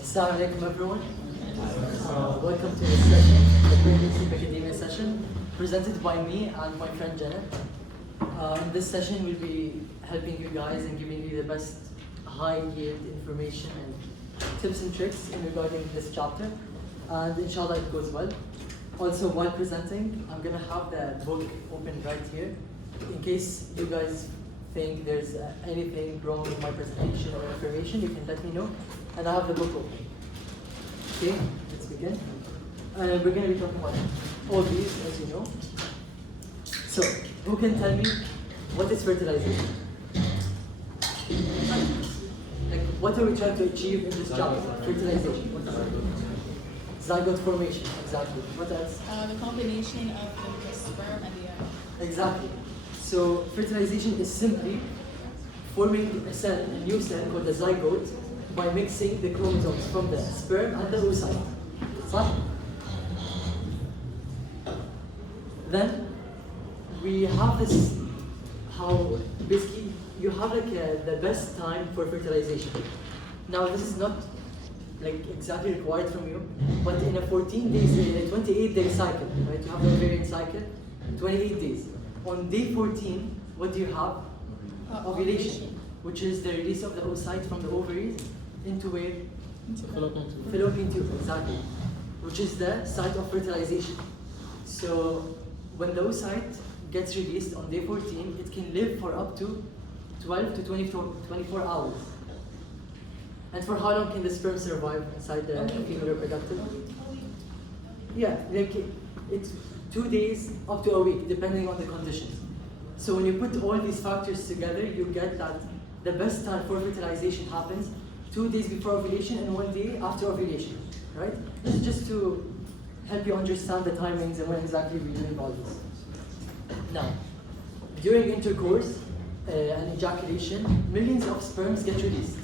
Assalamu alaikum everyone. Welcome to this session, the pregnancy Pacademia session, presented by me and my friend Jana. In this session we'll be helping you guys and giving you the best high-yield information and tips and tricks in regarding this chapter. And inshallah it goes well. Also while presenting, I'm going to have the book open right here. In case you guys think there's anything wrong with my presentation or information, you can let me know. And I have the book open. Okay, let's begin. We're going to be talking about all these, as you know. So, who can tell me what is fertilization? Like, what are we trying to achieve in this chapter? Fertilization. Zygote formation, exactly. What else? The combination of the sperm and the egg. Exactly. So, fertilization is simply forming a cell, a new cell called the zygote, by mixing the chromosomes from the sperm and the oocyte. صح? Then we have this, how basically you have like the best time for fertilization. Now this is not like exactly required from you, but in a 14 days, in a 28-day cycle, right? You have the ovarian cycle, 28 days. On day 14, what do you have? Ovulation, which is the release of the oocyte from the ovaries into where? Fallopian tube, exactly. Which is the site of fertilization. So when the oocyte gets released on day 14, it can live for up to 12 to 24 hours. And for how long can the sperm survive inside the female reproductive? Yeah, like it's 2 days up to a week, depending on the conditions. So when you put all these factors together, you get that the best time for fertilization happens 2 days before ovulation and 1 day after ovulation, right? This is just to help you understand the timings and when exactly we're doing all this. Now, during intercourse and ejaculation, millions of sperms get released.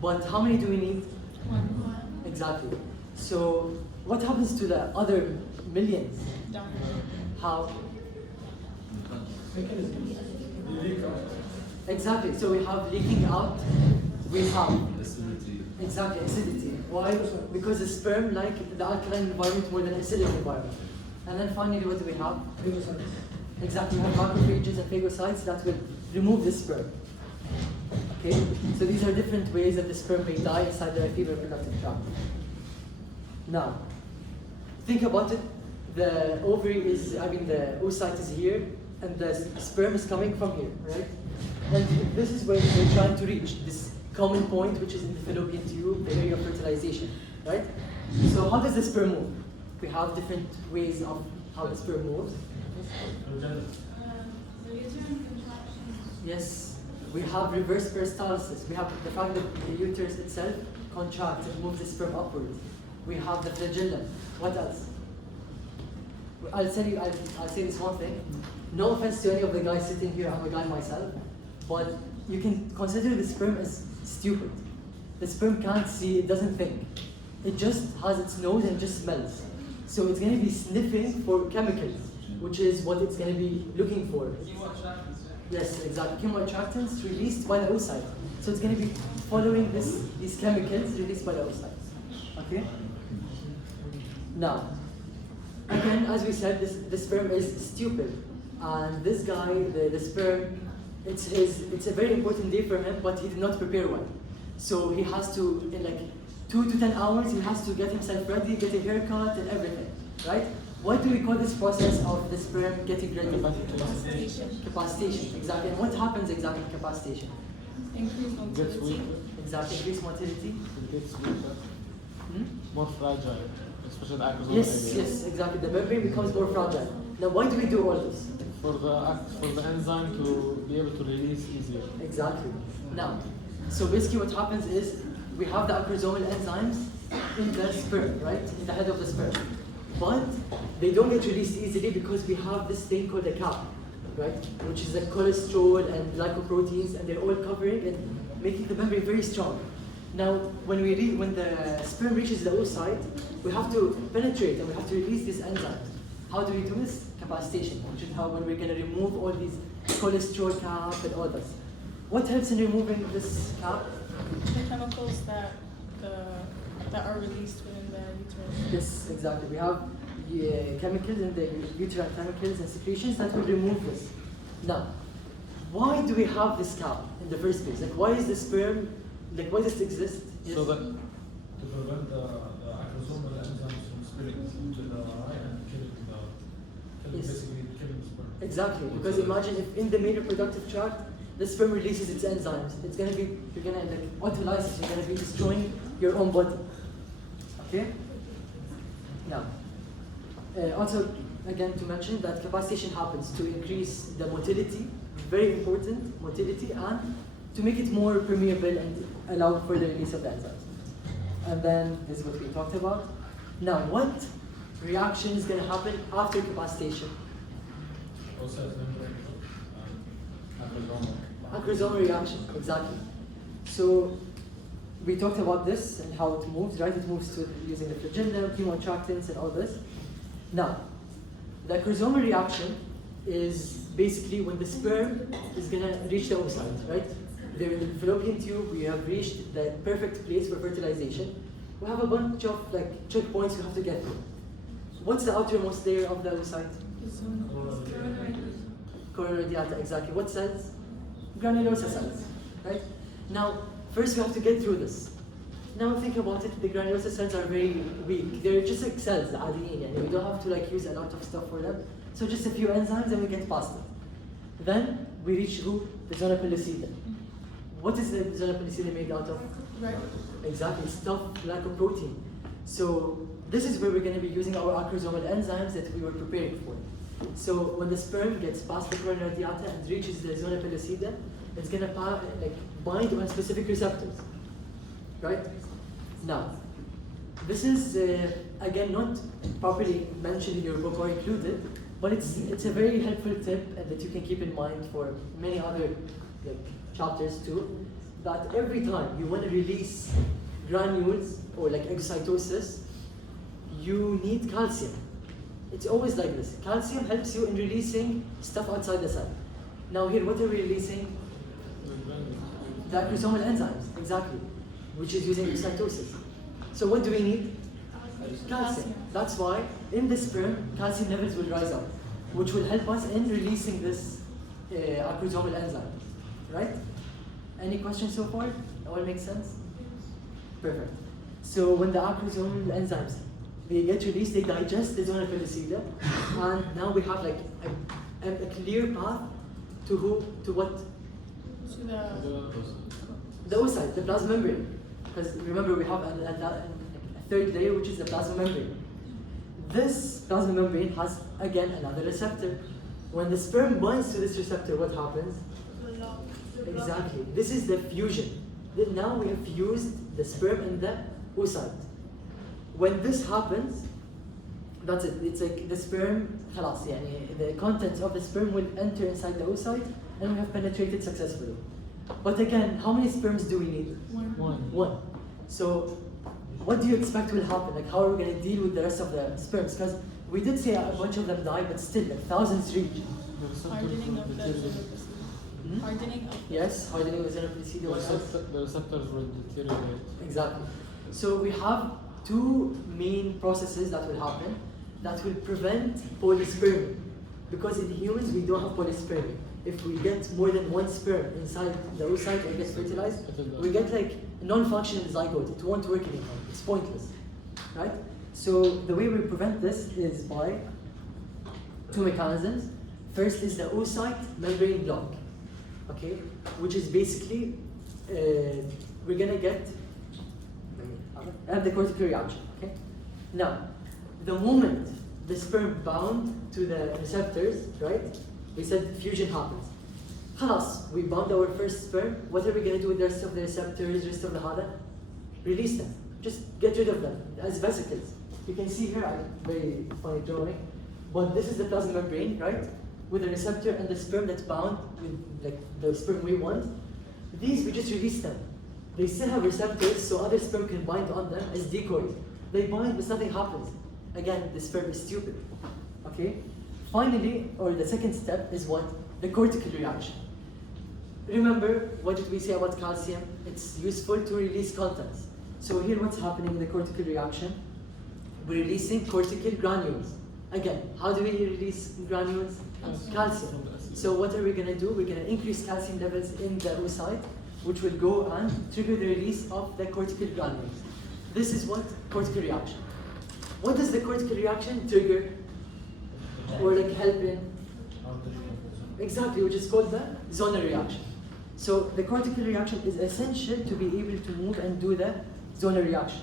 But how many do we need? One. Exactly. So, what happens to the other millions? Done. How? Exactly. So we have leaking out. We have Acidity. exactly acidity. Why? Because the sperm like the alkaline environment more than acidic environment. And then finally, what do we have? Exactly. We have macrophages and phagocytes that will remove the sperm. Okay. So these are different ways that the sperm may die inside the female reproductive tract. Now, think about it. The ovary is, the oocyte is here, and the sperm is coming from here, right? And this is where we're trying to reach, this common point, which is in the fallopian tube, the area of fertilization, right? So how does the sperm move? We have different ways of how the sperm moves. Yes, we have reverse peristalsis. We have the fact that the uterus itself contracts and moves the sperm upwards. We have the flagellum. What else? I'll say this one thing. No offense to any of the guys sitting here, I'm a guy myself, but you can consider the sperm as stupid. The sperm can't see, it doesn't think. It just has its nose and just smells. So it's going to be sniffing for chemicals, which is what it's going to be looking for. Yes, exactly. Chemoattractants released by the oocyte. So it's going to be following these chemicals released by the oocyte. Okay? Now, again, as we said, the sperm is stupid. And this guy, the sperm, it's a very important day for him, but he did not prepare well. So he has to, in like 2 to 10 hours, he has to get himself ready, get a haircut and everything, right? What do we call this process of the sperm getting ready? Capacitation. Capacitation, exactly. And what happens exactly in capacitation? Increased motility. Exactly, increased motility. It gets weaker, more fragile, especially the acrosomal Yes, area. yes, exactly. The membrane becomes more fragile. Now, why do we do all this? For the enzyme to be able to release easier. Exactly. Now, so basically what happens is we have the acrosomal enzymes in the sperm, right? In the head of the sperm. But they don't get released easily because we have this thing called a cap, right? Which is the cholesterol and glycoproteins, and they're all covering and making the membrane very strong. Now, when the sperm reaches the oocyte, we have to penetrate and we have to release these enzymes. How do we do this? Capacitation, which is how when we're going to remove all these cholesterol cap and all this. What helps in removing this cap? The chemicals that that are released within the uterus. Yes, exactly. We have chemicals in the uterine chemicals and secretions that will remove this. Now, why do we have this cap in the first place? Like, why is the sperm, like, why does it exist? Yes. So that To prevent the acrosomal enzymes from spreading to the eye and Yes. basically killing the sperm. Exactly, because imagine if in the male reproductive tract, the sperm releases its enzymes. It's gonna be, you're gonna like autolysis, you're gonna be destroying your own body. Okay? Now, also, again, to mention that capacitation happens to increase the motility, very important, motility, and to make it more permeable and allow for the release of the enzymes. And then this is what we talked about. Now, what reaction is going to happen after capacitation? Also as membrane acrosomal. Acrosomal reaction, exactly. So we talked about this and how it moves, right? It moves to using the flagellum, chemoattractants, and all this. Now, the acrosomal reaction is basically when the sperm is going to reach the oocyte, right? There in the fallopian tube, we have reached the perfect place for fertilization. We have a bunch of like checkpoints we have to get through. What's the outermost layer of the oocyte? Corona radiata, exactly. What cells? Granulosa cells, right? Now, first we have to get through this. Now think about it, the granulosa cells are very weak. They're just like cells, عاديين, and we don't have to like use a lot of stuff for them. So just a few enzymes and we get past it. Then we reach who? The zona pellucida. What is the zona pellucida made out of? Right. Exactly, it's tough glycoprotein. So this is where we're going to be using our acrosomal enzymes that we were preparing for. So when the sperm gets past the corona radiata and reaches the zona pellucida, it's going to like bind on specific receptors, right? Now, this is again not properly mentioned in your book or included, but it's a very helpful tip that you can keep in mind for many other like chapters too. That every time you want to release granules or like exocytosis, you need calcium. It's always like this. Calcium helps you in releasing stuff outside the cell. Now here, what are we releasing? The acrosomal enzymes, exactly, which is using exocytosis. So what do we need? Calcium. That's why in the sperm, calcium levels will rise up, which will help us in releasing this acrosomal enzyme, right? Any questions so far? All makes sense? Perfect. So when the acrosomal enzymes, they get released, they digest the zona pellucida, and now we have like a clear path to who? To what? To The oocyte, the plasma membrane. Because remember, we have a third layer, which is the plasma membrane. This plasma membrane has, again, another receptor. When the sperm binds to this receptor, what happens? Exactly. This is the fusion. Now we have fused the sperm and the oocyte. When this happens, that's it. It's like the sperm, خلاص, يعني the contents of the sperm will enter inside the oocyte and we have penetrated successfully. But again, how many sperms do we need? One. So what do you expect will happen? Like, how are we going to deal with the rest of the sperms? Because we did say a bunch of them die, but still, like thousands reach. hardening of the hardening of Yes, hardening of the zona pellucida. What else? the receptors will deteriorate. Exactly. So we have two main processes that will happen that will prevent polyspermy. Because in humans, we don't have polyspermy. If we get more than one sperm inside the oocyte or gets fertilized, we get like non-functional zygote. It won't work anymore. It's pointless, right? So the way we prevent this is by two mechanisms. First is the oocyte membrane block, okay, which is basically we're gonna get the cortical reaction. Okay. Now, the moment the sperm bound to the receptors, right? We said fusion happens. خلاص, we bound our first sperm. What are we going to do with the rest of the receptors, rest of the hada? Release them. Just get rid of them as vesicles. You can see here, very funny drawing, but this is the plasma membrane, right? With the receptor and the sperm that's bound with like the sperm we want. These, we just release them. They still have receptors, so other sperm can bind on them as decoys. They bind, but nothing happens. Again, the sperm is stupid. Okay? Finally, or the second step is what? The cortical reaction. Remember, what did we say about calcium? It's useful to release contents. So here what's happening in the cortical reaction? We're releasing cortical granules. Again, how do we release granules? Calcium. So what are we going to do? We're going to increase calcium levels in the oocyte, which will go and trigger the release of the cortical granules. This is what cortical reaction. What does the cortical reaction trigger or like help in? Exactly, which is called the zonal reaction. So the cortical reaction is essential to be able to move and do the zonal reaction.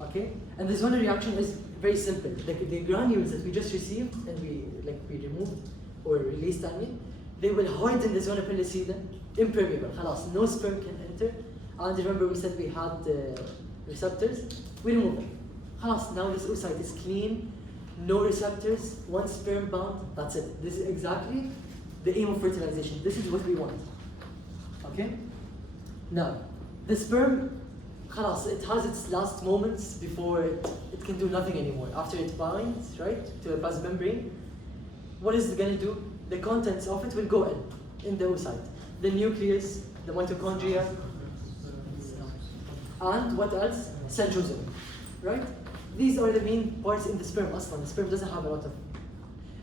Okay? And the zonal reaction is very simple. The granules that we just received and we removed or released, they will harden the zona pellucida, impermeable. خلاص, no sperm can enter. And remember we said we had receptors. We remove them. خلاص, now this oocyte is clean, no receptors, one sperm bound. That's it. This is exactly the aim of fertilization. This is what we want. Okay? Now, the sperm, خلاص, it has its last moments before it can do nothing anymore. After it binds, right, to the plasma membrane, what is it going to do? The contents of it will go in the oocyte. The nucleus, the mitochondria, and what else? Centrosome, right? These are the main parts in the sperm. أصلاً the sperm doesn't have a lot of.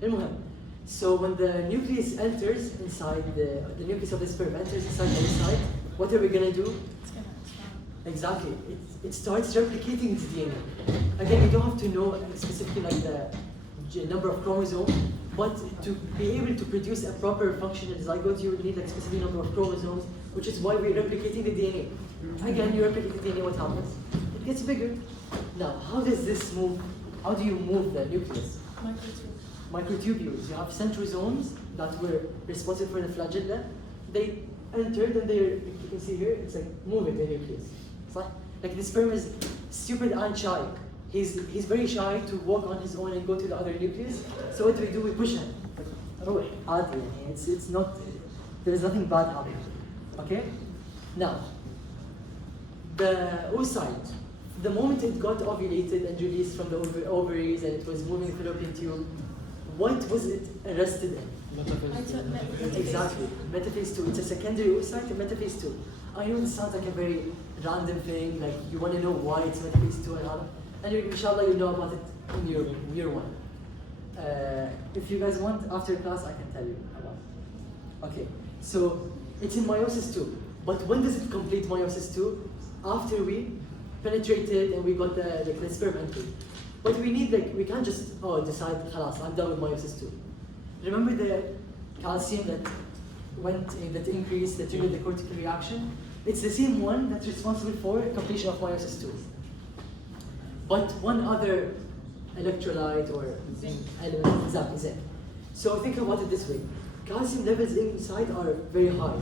المهم, so when the nucleus enters inside the nucleus of the sperm enters inside the oocyte, what are we going to do? It's gonna expand. Exactly. It starts replicating its DNA. Again, you don't have to know specifically like the number of chromosomes, but to be able to produce a proper functional zygote, you would need like a specific number of chromosomes, which is why we're replicating the DNA. Again, you replicate the DNA, what happens? It gets bigger. Now, how does this move? How do you move the nucleus? Microtube. Microtubules. You have centrosomes that were responsible for the flagella. They entered and you can see here, it's like moving the nucleus. It's like the sperm is stupid and shy. He's very shy to walk on his own and go to the other nucleus. So what do? We push him. It's not, there is nothing bad happening. Okay? Now, the oocyte, the moment it got ovulated and released from the ovaries and it was moving the fallopian tube, what was it arrested in? Exactly, metaphase 2. It's a secondary oocyte, metaphase 2. I know this sounds like a very random thing, like you want to know why it's metaphase 2 and all. And inshallah you'll know about it in year 1. If you guys want, after class I can tell you about it. Okay, so it's in meiosis 2. But when does it complete meiosis 2? After we penetrated and we got the sperm entry. But we need we can't just decide, خلاص, I'm done with meiosis 2. Remember the calcium that increased, that triggered the cortical reaction? It's the same one that's responsible for completion of meiosis 2. But one other electrolyte or element, exactly, zinc. So think about it this way. Calcium levels inside are very high.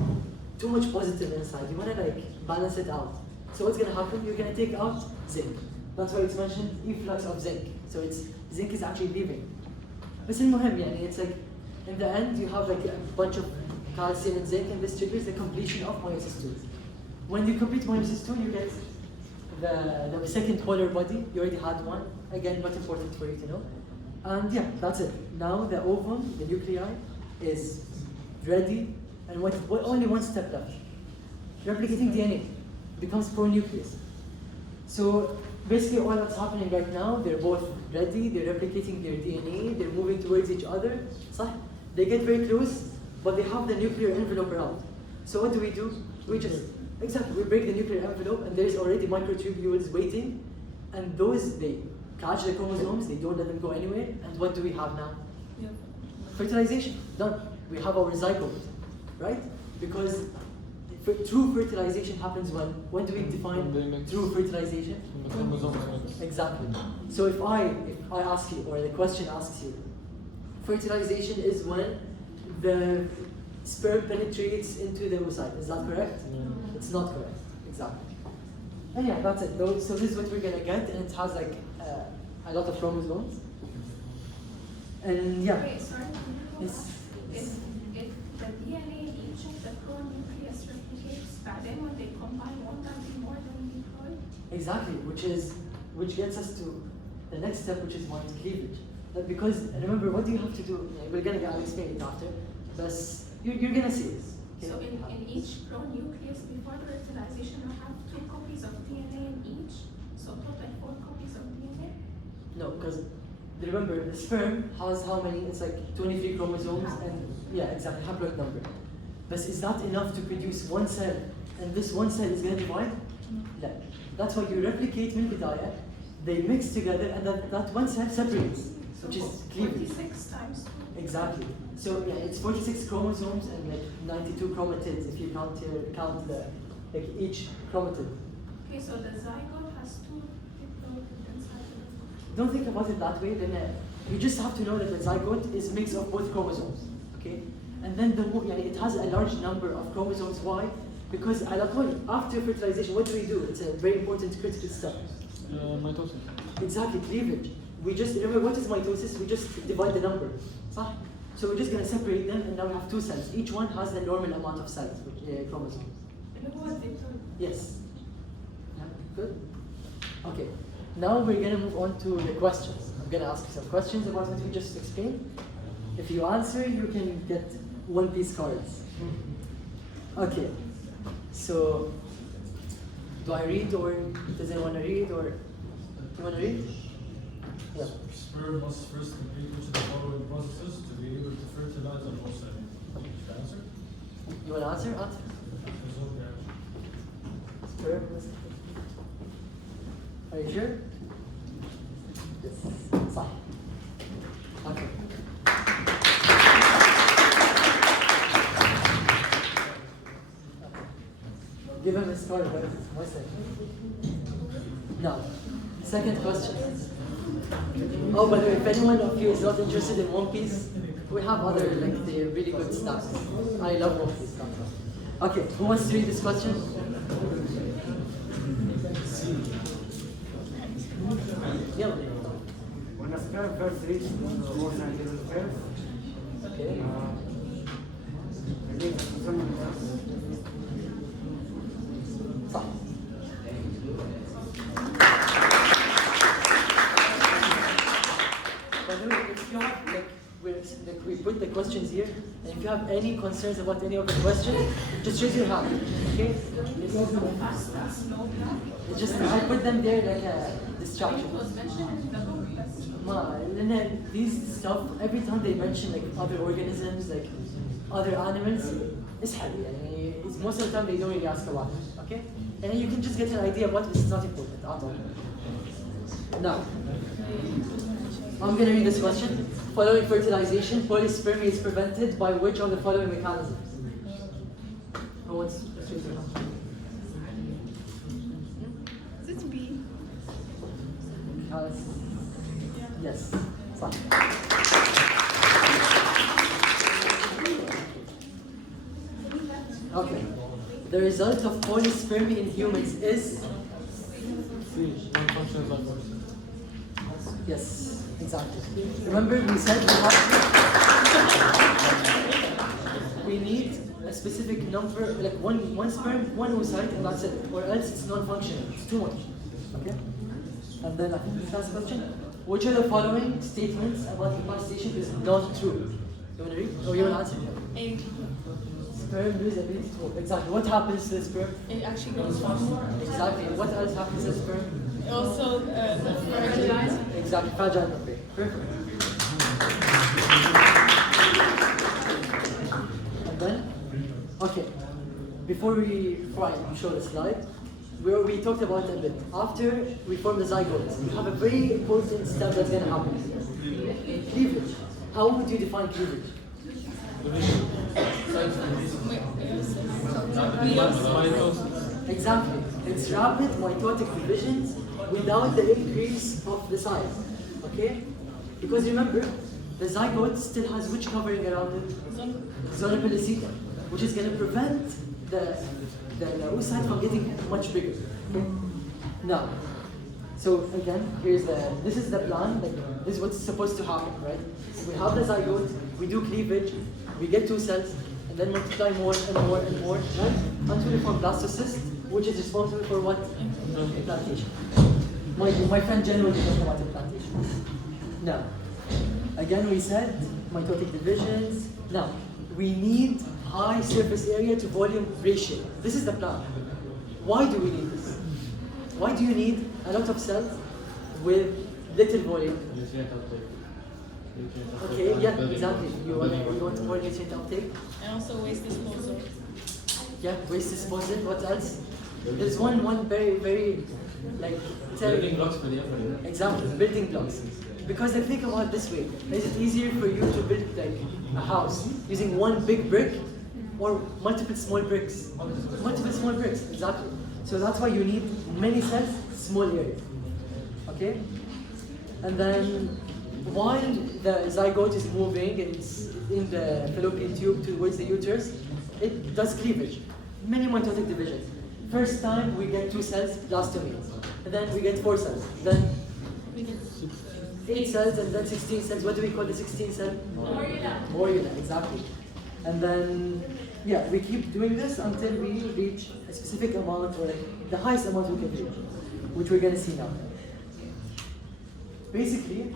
Too much positive inside. You want to balance it out. So what's going to happen? You're going to take out zinc. That's why it's mentioned efflux of zinc. So zinc is actually leaving. But it's like in the end you have a bunch of calcium and zinc, and this triggers the completion of meiosis 2. When you complete meiosis 2, you get the second polar body. You already had one. Again, not important for you to know. And yeah, that's it. Now the ovum, the nuclei, is ready, and only one step left. Replicating DNA becomes pronucleus. So basically all that's happening right now, they're both ready, they're replicating their DNA, they're moving towards each other. صح? They get very close, but they have the nuclear envelope around. So what do? We break the nuclear envelope, and there's already microtubules waiting, and they catch the chromosomes, they don't let them go anywhere, and what do we have now? Yeah. Fertilization, done. We have our zygote, right? Because true fertilization happens when do we define true fertilization? Exactly. So if I ask you, or the question asks you, fertilization is when the sperm penetrates into the oocyte. Is that correct? It's not correct. Exactly. And yeah, that's it. So this is what we're gonna get, and it has a lot of chromosomes. And yeah. Wait, sorry. It's, If the DNA in each of the pronucleus replicates, بعدين when they combine, won't that be more than diploid? exactly, which gets us to the next step, which is bond cleavage. Because remember, what do you have to do? I'll explain it after. But you're gonna see this. So in each pronucleus before the fertilization, you have 2 copies of DNA in each. So total 4 copies of DNA. No, because remember the sperm has how many? It's like 23 chromosomes and yeah, exactly, haploid number. But is that enough to produce one cell? And this one cell is going to divide? No. That's why you replicate in Abutair, they mix together and that one cell separates, which is cleavage. 46 times 2. Exactly. So yeah, it's 46 chromosomes and like 92 chromatids if you count the like each chromatid. Okay, so the zygote has 2 people inside of it. Don't think about it that way. Then you just have to know that the zygote is a mix of both chromosomes. Okay, and then it has a large number of chromosomes. Why? Because at that point, after fertilization, what do? It's a very important critical step. Mitosis. Exactly, cleavage. We just remember what is mitosis. We just divide the number. صح? So we're just going to separate them, and now we have 2 cells. Each one has the normal amount of cells, chromosomes. اللي هو الدكتور. Yes. Good. Okay. Now we're going to move on to the questions. I'm going to ask you some questions about what we just explained. If you answer, you can get 1-piece cards. Okay. So, do I read or does anyone want to read or you want to read? Yeah. Sperm must first complete each of the following processes to be able to fertilize an oocyte. Should I answer? You want to answer? Answer. Sperm. Are you sure? Yes. صح. Okay. Give him his card, but it's my second. Now, second question. Oh, by the way, if anyone of you is not interested in One Piece, we have other like the really good stuff. I love One Piece stuff. Okay, who wants to read this question? Yeah. When a sperm first reaches the oocyte in the cells, Okay. release some صح. By the way, if you have we put the questions here, and if you have any concerns about any of the questions, just raise your hand. Okay? It's just I put them there like a distraction. It was mentioned in the book. And then these stuff, every time they mention like other organisms, like other animals, it's heavy. It's most of the time they don't really ask about it. Okay? And then you can just get an idea of what is not important at all. Now, I'm going to read this question. Following fertilization, polyspermy is prevented by which of the following mechanisms? Who wants to raise their hand? Is it B? Yes. Fine. Okay. The result of polyspermy in humans is? Yes, exactly. Remember we said we need a specific number, like one sperm, one oocyte, and that's it. Or else it's non-functional. It's too much. Okay? And then I think this last question. Which of the following statements about placentation is not true? You want to read? Or you want to answer? A. Sperm lose ability to work. Exactly. What happens to the sperm? It actually goes faster. Exactly. What else happens to the sperm? Also, the fertilizer. Exactly. Fragile membrane. Perfect. And then, okay. Before I show the slide, we talked about it a bit. After we form the zygote, we have a very important step that's going to happen. Cleavage. How would you define cleavage? Exactly. It's rapid mitotic divisions without the increase of the size. Okay? Because remember, the zygote still has which covering around it? Zona pellucida, which is going to prevent the oocyte from getting much bigger. Okay? Now, so again, this is the plan. Like, this is what's supposed to happen, right? We have the zygote, we do cleavage, we get 2 cells, and then multiply more and more and more, right? Until we form blastocyst, which is responsible for what? Implantation. My friend Jana will talk about implantation. Now, again we said mitotic divisions. Now, we need high surface area to volume ratio. This is the plan. Why do we need this? Why do you need a lot of cells with little volume? Okay, yeah, exactly. You want more nutrient uptake? And also waste disposal. Yeah, waste disposal. What else? There's one very like Building blocks for the effort. example, building blocks. Because like, think about it this way. Is it easier for you to build like a house using one big brick or multiple small bricks? Multiple small bricks, exactly. So that's why you need many cells, small area. Okay? And then while the zygote is moving in the fallopian tube towards the uterus, it does cleavage. Many mitotic divisions. First time we get 2 cells, blastomeres. And then we get 4 cells. Then 8 cells and then 16 cells. What do we call the 16 cell? Morula, exactly. And then, yeah, we keep doing this until we reach a specific amount, or like the highest amount we can reach, which we're gonna see now. Basically,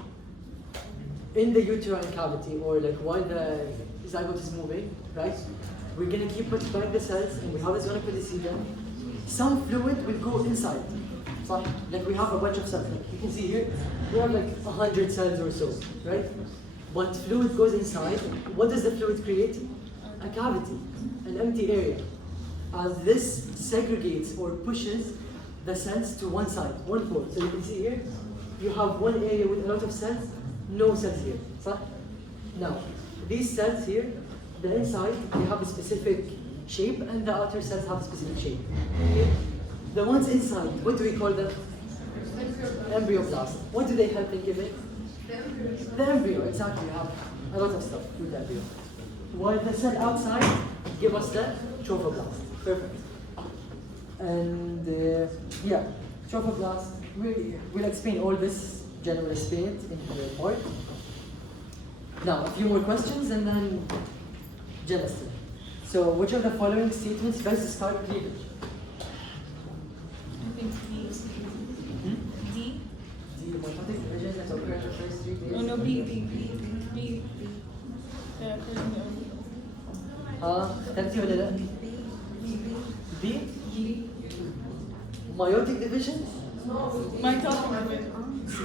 in the uterine cavity, or like while the zygote is moving, right, we're gonna keep multiplying the cells, and we have a zona pedicida. Some fluid will go inside. So, like we have a bunch of cells. Like you can see here, we have like 100 cells or so, right? But fluid goes inside. What does the fluid create? A cavity, an empty area. As this segregates or pushes the cells to one side, one port. So you can see here, you have one area with a lot of cells, no cells here. So, now, these cells here, the inside, they have a specific shape, and the outer cells have a specific shape. Okay? The ones inside, what do we call them? Embryoblast. What do they help in giving? The embryo, exactly. You have a lot of stuff with the embryo. While the cell outside give us the trophoblast. Perfect. And yeah, trophoblast. We'll explain all this. Jana will explain it in the report. Now, a few more questions, and then Jana still. So, which of the following statements best describe cleavage? I think D. The mitotic divisions that occur in the first 3 days. Oh no, B. خدتي ولا لا؟ B. Meiotic division?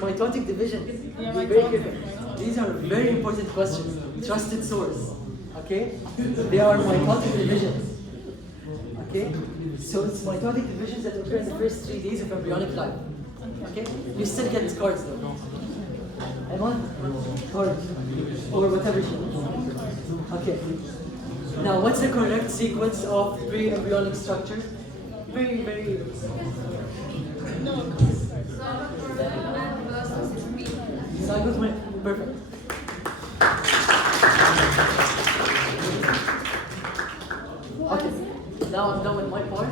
Mitotic division. Yeah, Be mitotic, very careful. mitotic. These are very important questions. Trusted source. Okay? They are mitotic divisions. Okay? So it's mitotic divisions that occur in the first 3 days of embryonic life. Okay? You still get cards though. I want cards. Or whatever she wants. Okay. Now, what's the correct sequence of pre-embryonic structure? Very. No. Zygote, perfect. Okay. Now I'm done with my part.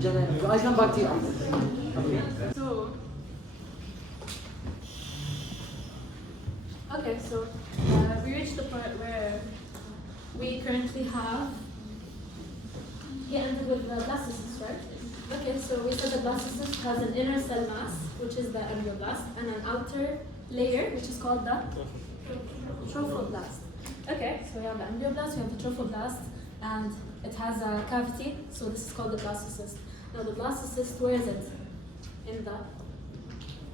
Jana, I'll come back to you. Okay. So we reached the part where we currently have ended with the blastocyst, right? Okay, so we said the blastocyst has an inner cell mass, which is the embryoblast, and an outer layer, which is called the trophoblast. Okay, so we have the embryoblast, we have the trophoblast, and it has a cavity, so this is called the blastocyst. Now the blastocyst, where is it? In the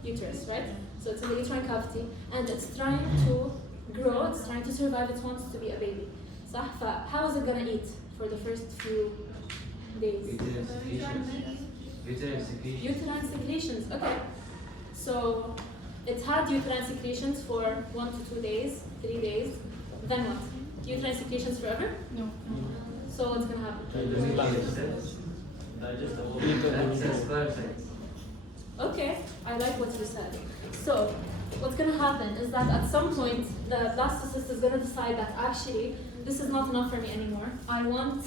uterus, right? So it's in the uterine cavity, and it's trying to grow, it's trying to survive, it wants to be a baby. So how is it gonna eat for the first few days? Uterine secretions, okay. So it had uterine secretions for 1 to 2 days, 3 days. Then what? Uterine secretions forever? No. So what's gonna happen? Okay, I like what you said. So what's gonna happen is that at some point the blastocyst is gonna decide that actually this is not enough for me anymore. I want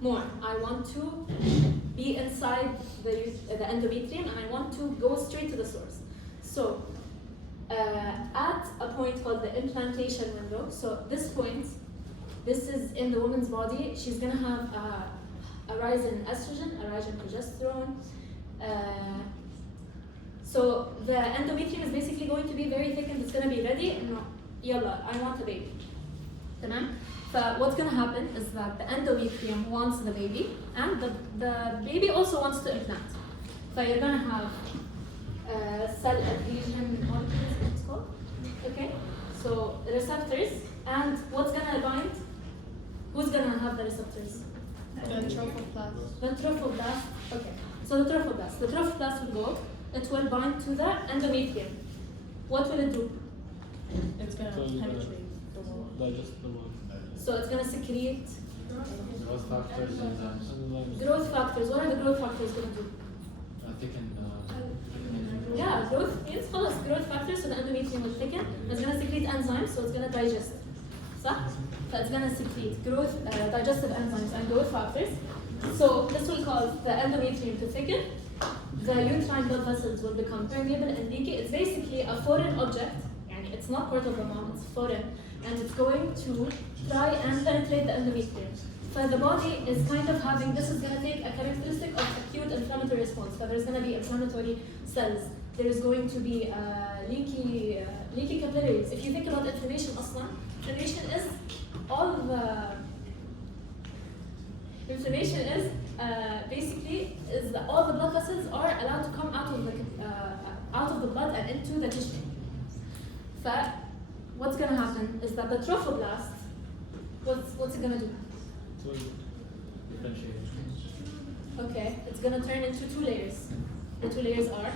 more. I want to be inside the endometrium, and I want to go straight to the source. So at a point called the implantation window, so this point, this is in the woman's body, she's gonna have a rise in estrogen, a rise in progesterone. So the endometrium is basically going to be very thick and it's gonna be ready. No, yalla, I want a baby. تمام؟ So what's going to happen is that the endometrium wants the baby, and the baby also wants to implant. So you're going to have cell adhesion molecules, it's called. Okay? So receptors, and what's going to bind? Who's going to have the receptors? The trophoblast. The trophoblast. Okay. So the trophoblast. The trophoblast will go. It will bind to the endometrium. What will it do? It's gonna So, penetrate the wall. Digest the wall. So it's going to secrete Growth factors, enzymes, growth factors. What are the growth factors going to do? thicken. Yeah, growth means growth factors, so the endometrium will thicken. It's going to secrete enzymes, so it's going to digest. So it's going to secrete growth, digestive enzymes and growth factors. So this will cause the endometrium to thicken. The uterine blood vessels will become permeable and leaky. It's basically a foreign object, and it's not part of the mom, it's foreign, and it's going to try and penetrate the endometrium. So the body is kind of having, this is going to take a characteristic of acute inflammatory response. So there's going to be inflammatory cells. There is going to be leaky capillaries. If you think about inflammation, inflammation is all the inflammation is basically is that all the blood vessels are allowed to come out of the blood and into the tissue. So what's going to happen is that the trophoblast, what's it going to do? Differentiation. Okay, it's going to turn into 2 layers. The 2 layers are.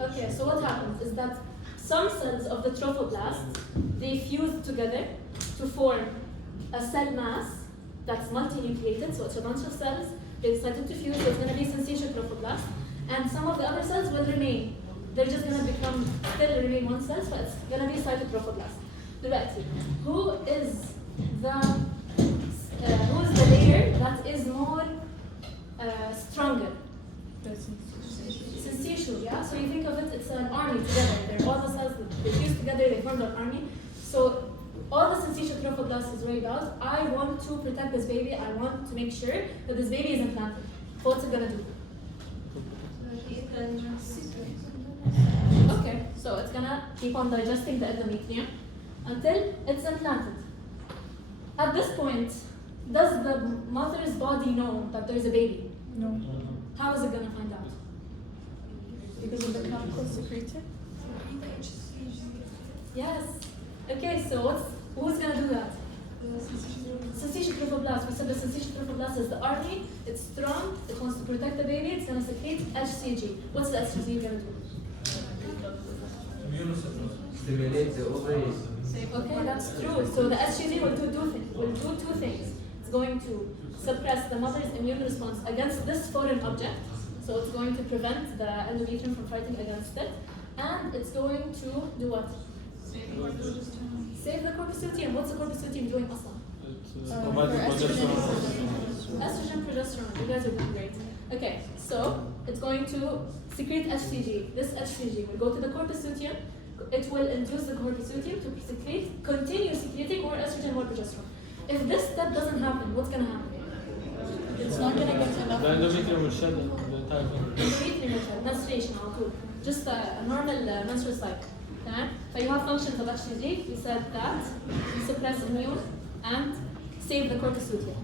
Okay, so what happens is that some cells of the trophoblast, they fuse together to form a cell mass that's multinucleated, so it's a bunch of cells. They decided to fuse, so it's going to be syncytial trophoblast. And some of the other cells will remain. They're just going to still remain one cell, so it's going to be cytotrophoblast. دلوقتي, who is the layer that is more stronger? Syncytial, yeah? So you think of it, it's an army together. They're all the cells that they fuse together, they form an army. So all the syncytial trophoblast is worried about, I want to protect this baby, I want to make sure that this baby is implanted. What's it gonna do? Okay, so it's gonna keep on digesting the endometrium until it's implanted. At this point, does the mother's body know that there's a baby? No. How is it gonna find out? Because of the chemical secreted? Yes. Okay, so who's gonna do that? Syncytial trophoblast. We said the syncytial trophoblast is the army. It's strong. It wants to protect the baby. It's gonna secrete HCG. What's the HCG gonna do? Stimulate the ovaries. Okay, that's true. So the HCG will do two things. It's going to suppress the mother's immune response against this foreign object. So it's going to prevent the endometrium from fighting against it. And it's going to do what? Save the corpus luteum. What's the corpus luteum doing, Aslan? Provides Estrogen, progesterone. You guys are doing great. Okay, so it's going to secrete HCG. This HCG will go to the corpus luteum. It will induce the corpus luteum to continue secreting more estrogen, more progesterone. If this step doesn't happen, what's going to happen? It's not gonna get The enough. endometrium will shed the entire thing. Endometrium will shed, menstruation على طول. Just a normal menstrual cycle. تمام؟ So you have functions of HCG. We said that you suppress immune and save the corpus luteum.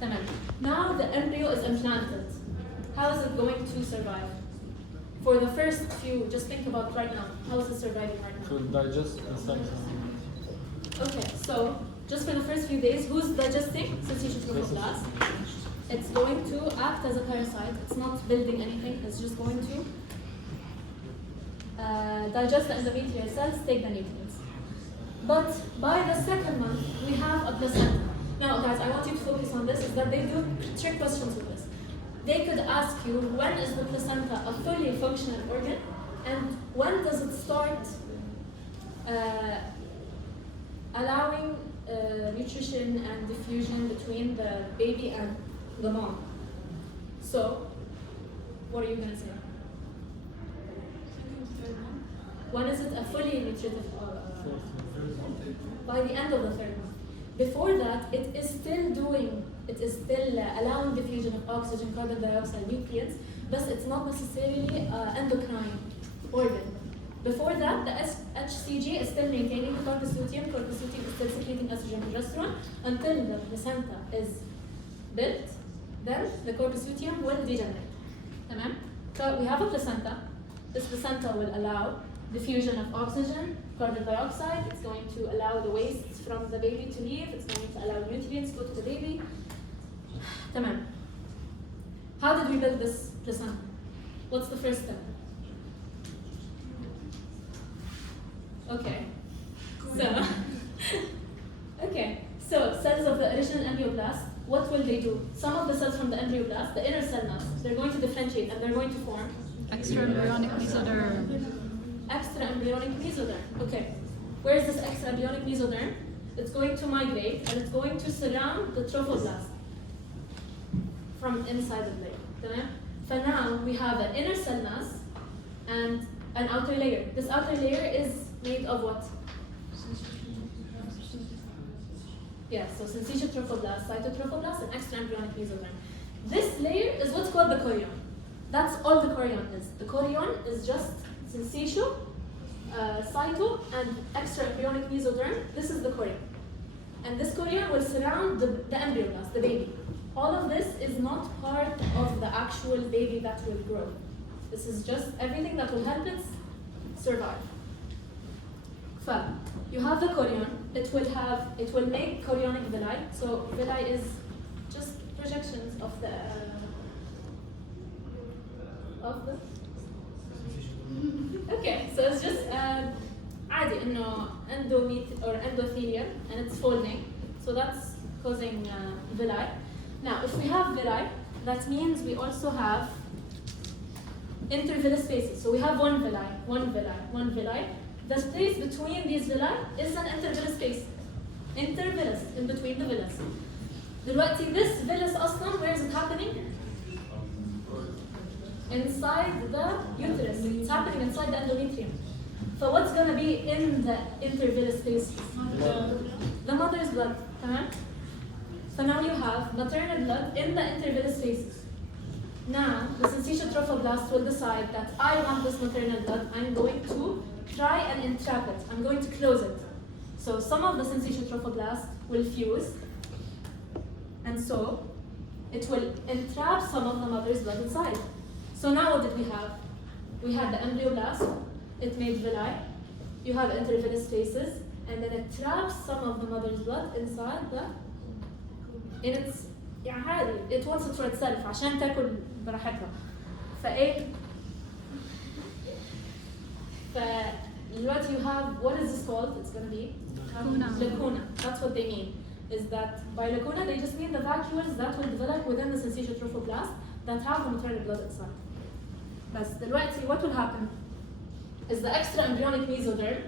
تمام. Now the embryo is implanted. How is it going to survive? For the first few, just think about right now. How is it surviving right now? To digest the cells. Okay, so just for the first few days, who's digesting? Syncytial trophoblast. It's going to act as a parasite. It's not building anything. It's just going to digest the endometrial cells, take the nutrients. But by the second month, we have a placenta. Now, guys, I want you to focus on this, is that they do trick questions with this. They could ask you, when is the placenta a fully functional organ? And when does it start allowing nutrition and diffusion between the baby and the mom? So, what are you going to say? When is it a fully nutritive? By the end of the 3rd month. Before that, it is still allowing diffusion of oxygen, carbon dioxide, nutrients, but it's not necessarily endocrine organ. Before that, the HCG is still maintaining the corpus luteum. Corpus luteum is still secreting estrogen and progesterone until the placenta is built. Then the corpus luteum will degenerate. Tamam? So we have a placenta. This placenta will allow diffusion of oxygen, carbon dioxide. It's going to allow the waste from the baby to leave. It's going to allow nutrients to go to the baby. Tamam. How did we build this placenta? What's the first step? Okay. So cells of the original embryoblast, what will they do? Some of the cells from the embryoblast, the inner cell mass, they're going to differentiate and they're going to form Extra embryonic mesoderm. extra embryonic mesoderm. Okay. Where is this extra embryonic mesoderm? It's going to migrate and it's going to surround the trophoblast from inside the layer. تمام? For now, we have an inner cell mass and an outer layer. This outer layer is made of what? Yeah, so syncytial trophoblast, cytotrophoblast, and extra embryonic mesoderm. This layer is what's called the chorion. That's all the chorion is. The chorion is just syncytial, cyto, and extra embryonic mesoderm. This is the chorion. And this chorion will surround the embryoblast, the baby. All of this is not part of the actual baby that will grow. This is just everything that will help it survive. So, you have the chorion. It will make chorionic villi. So villi is just projections of the Okay, so it's just عادي إنه endothelium and it's folding. So that's causing villi. Now, if we have villi, that means we also have intervillous spaces. So we have one villi. The space between these villi is an intervillous space. Intervillous, in between the villas. دلوقتي this villus أصلاً, where is it happening? Inside the uterus. It's happening inside the endometrium. So what's going to be in the intervillous space? The mother's blood. تمام? So now you have maternal blood in the intervillous spaces. Now, the syncytial trophoblast will decide that I want this maternal blood. I'm going to try and entrap it. I'm going to close it. So some of the syncytial trophoblast will fuse, and so it will entrap some of the mother's blood inside. So now what did we have? We had the embryoblast. It made villi. You have intervillous spaces, and then it traps some of the mother's blood inside the. In its يعني عادي it wants it for itself عشان تاكل براحتها فايه فدلوقتي you have what is this called? It's gonna be lacuna. That's what they mean. Is that by lacuna they just mean the vacuoles that will develop within the syncytial trophoblast that have the maternal blood inside. بس دلوقتي what will happen is the extra embryonic mesoderm,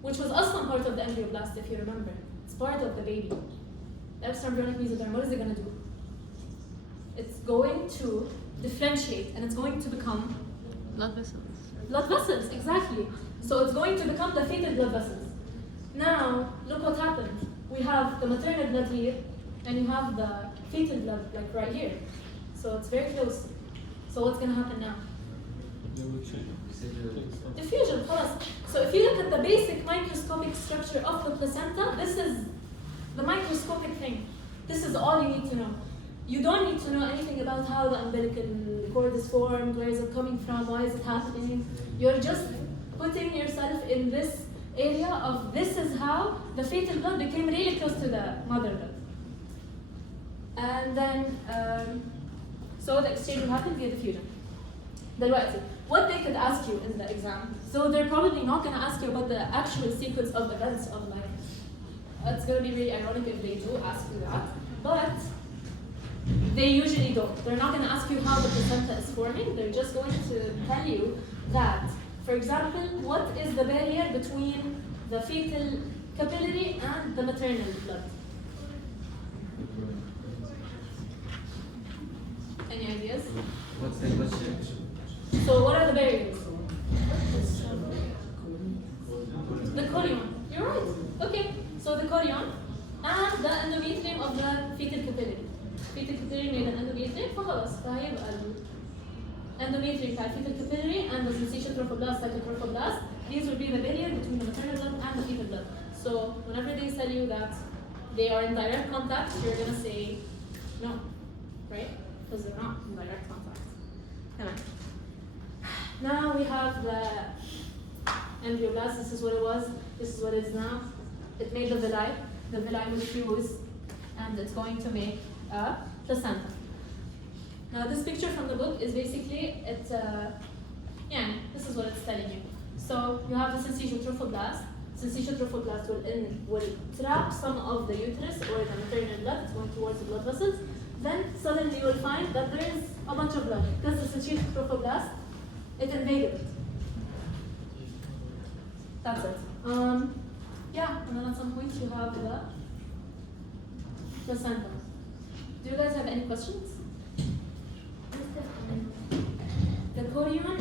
which was also part of the embryoblast if you remember. It's part of the baby. The extra embryonic mesoderm, what is it going to do? It's going to differentiate and it's going to become Blood vessels. blood vessels, exactly. So it's going to become the fetal blood vessels. Now, look what happened. We have the maternal blood here and you have the fetal blood like right here. So it's very close. So what's going to happen now? They will change. Diffusion, خلاص. So if you look at the basic microscopic structure of the placenta, this is the microscopic thing. This is all you need to know. You don't need to know anything about how the umbilical cord is formed, where is it coming from, why is it happening. You're just putting yourself in this area of this is how the fetal blood became really close to the mother blood. And then, so the exchange will happen via diffusion. دلوقتي, what they could ask you in the exam, so they're probably not going to ask you about the actual sequence of events of life. It's going to be really ironic if they do ask you that, but they usually don't. They're not going to ask you how the placenta is forming. They're just going to tell you that, for example, what is the barrier between the fetal capillary and the maternal blood? Any ideas? What's the question? So what are the barriers? The chorion. You're right. Okay. So the chorion and the endometrium of the fetal capillary. Fetal capillary made an endometrium فخلاص فهيبقى endometrium, fetal capillary, and the syncytial trophoblast, cytotrophoblast. These will be the barrier between the maternal blood and the fetal blood. So whenever they tell you that they are in direct contact, you're gonna say no, right? Because they're not in direct contact. Come on. Now we have the embryoblast. This is what it was. This is what it is now. It made the villi. The villi will fuse, and it's going to make a placenta. Now this picture from the book is basically this is what it's telling you. So you have the syncytial trophoblast. Syncytial trophoblast will trap some of the uterus or the maternal blood. It's going towards the blood vessels. Then suddenly you will find that there is a bunch of blood because the syncytial trophoblast it invaded it. That's it. And then at some point you have the placenta. Do you guys have any questions? The chorion.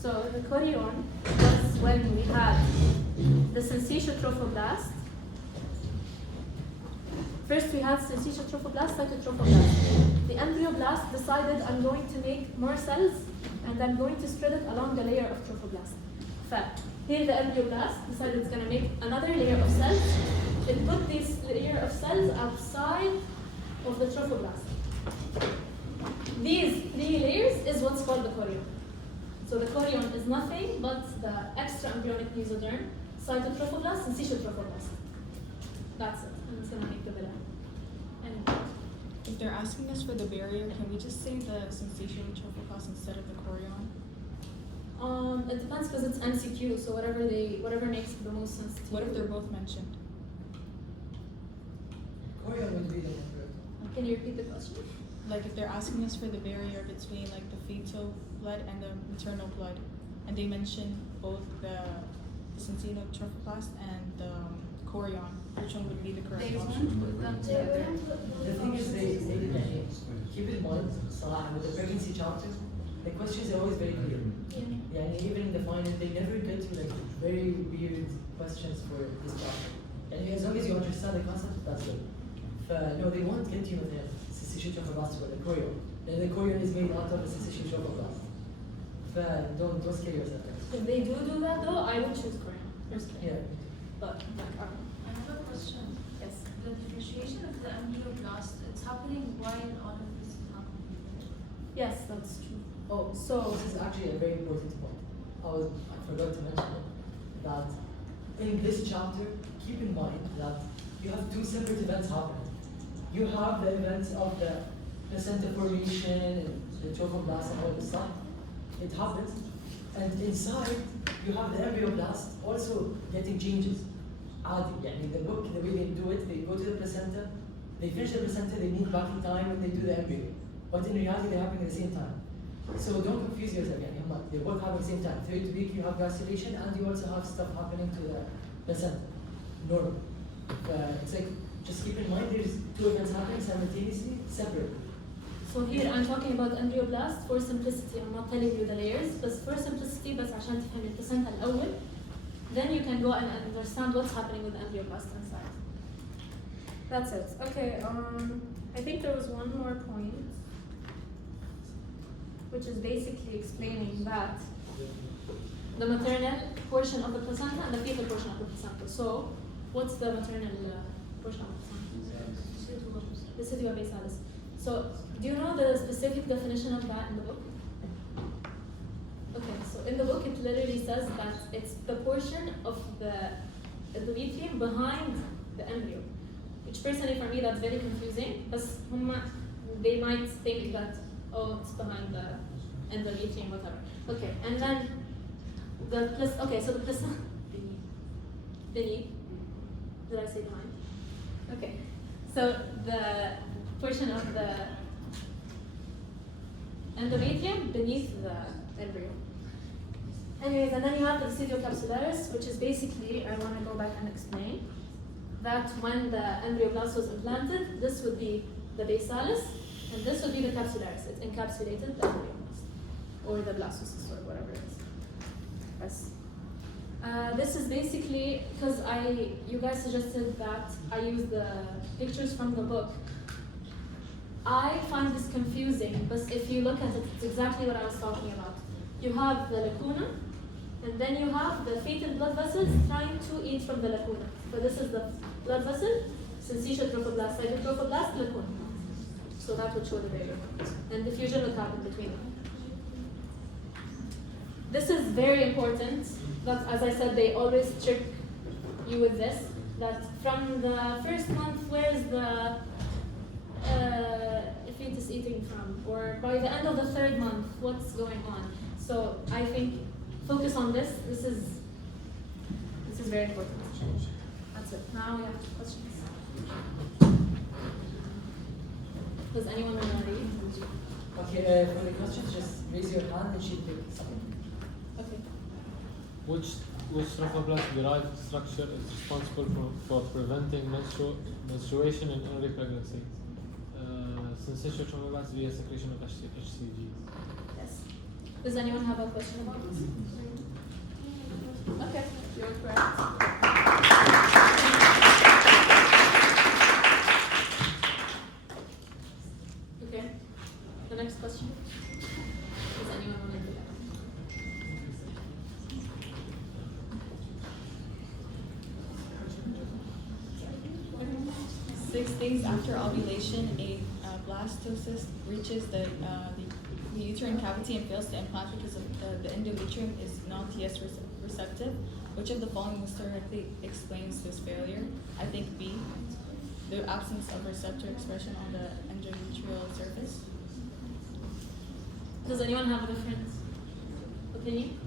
So the chorion was when we had the syncytial trophoblast. First we had syncytial trophoblast, cytotrophoblast. The embryoblast decided I'm going to make more cells and I'm going to spread it along the layer of trophoblast. Here the embryoblast decided it's going to make another layer of cells. It put this layer of cells outside of the trophoblast. These three layers is what's called the chorion. So the chorion is nothing but the extra embryonic mesoderm, cytotrophoblast, and syncytial trophoblast. That's it. And it's going to make the villi. If they're asking us for the barrier, can we just say the syncytial trophoblast instead of the chorion? It depends because it's MCQ, so whatever makes the most sense to you. What if they're both mentioned? Chorion would be the one. Can you repeat the question? Like if they're asking us for the barrier between like the fetal blood and the maternal blood, and they mention both the syncytial trophoblast and the chorion, which one would be the correct They won't option? put them together. The thing is, they keep in mind, Salah, with the pregnancy chapter, the questions are always very clear. Yeah, and even in the final, they never get to like very weird questions for this chapter. And as long as you understand the concept, that's good. No, they won't get you with the syncytial trophoblast or the chorion. Then the chorion is made out of the syncytial trophoblast. Don't scare yourself. If they do that though, I would choose chorion personally. Yeah. But I have a question. yes. The differentiation of the embryoblast, it's happening while all of this is happening. Yes, that's true. Oh, So this is actually a very important point. I forgot to mention it. That in this chapter, keep in mind that you have two separate events happening. You have the events of the placenta formation and the trophoblast and all this stuff. It happens. And inside, you have the embryoblast also getting changes. In the book, the way they do it, they go to the placenta, they finish the placenta, they move back in time, and they do the embryo. But in reality, they're happening at the same time. So don't confuse yourself. They both happen at the same time. 3rd week, you have gastrulation, and you also have stuff happening to the placenta. Normal. It's like, just keep in mind, there's two events happening simultaneously, separate. So here I'm talking about embryoblast for simplicity. I'm not telling you the layers, but for simplicity, بس عشان تفهم البلاسنتا الأول. Then you can go and understand what's happening with the embryoblast inside. That's it. Okay. I think there was one more point, which is basically explaining that the maternal portion of the placenta and the fetal portion of the placenta. So, what's the maternal portion of the placenta? The Decidua basalis. So, do you know the specific definition of that in the book? Okay, so in the book it literally says that it's the portion of the endometrium behind the embryo. Which personally for me that's very confusing, but they might think that, oh, it's behind the endometrium, whatever. Okay, and then so the placenta beneath. Did I say behind? Okay, so the portion of the endometrium beneath the embryo. Anyways, and then you have the decidual capsularis, which is basically, I want to go back and explain, that when the embryoblast was implanted, this would be the basalis, and this would be the capsularis. It encapsulated the embryoblast, or the blastocyst, or whatever it is. Yes. This is basically, because you guys suggested that I use the pictures from the book I find this confusing, but if you look at it, it's exactly what I was talking about. You have the lacuna, and then you have the fetal blood vessels trying to eat from the lacuna. So this is the blood vessel, syncytial trophoblast, cytotrophoblast, lacuna. So that would show the barrier. And diffusion would happen between them. This is very important, but as I said, they always trick you with this, that from the first month, where's the fetus eating from? Or by the end of the third month, what's going on? So I think focus on this. This is very important. That's it. Now we have questions. Does anyone want to read? Okay, for the questions, just raise your hand and she'll pick something. Okay. Which trophoblast derived structure is responsible for preventing menstruation in early pregnancy? Syncytial trophoblast via secretion of HCG. Yes. Does anyone have a question about this? Okay, you're correct. Okay. The next question. Does anyone want to do that? 6 days after ovulation, a blastocyst reaches the uterine cavity and fails to implant because of the endometrium is not yet receptive. Which of the following historically explains this failure? I think B, the absence of receptor expression on the endometrial surface. Does anyone have a different opinion?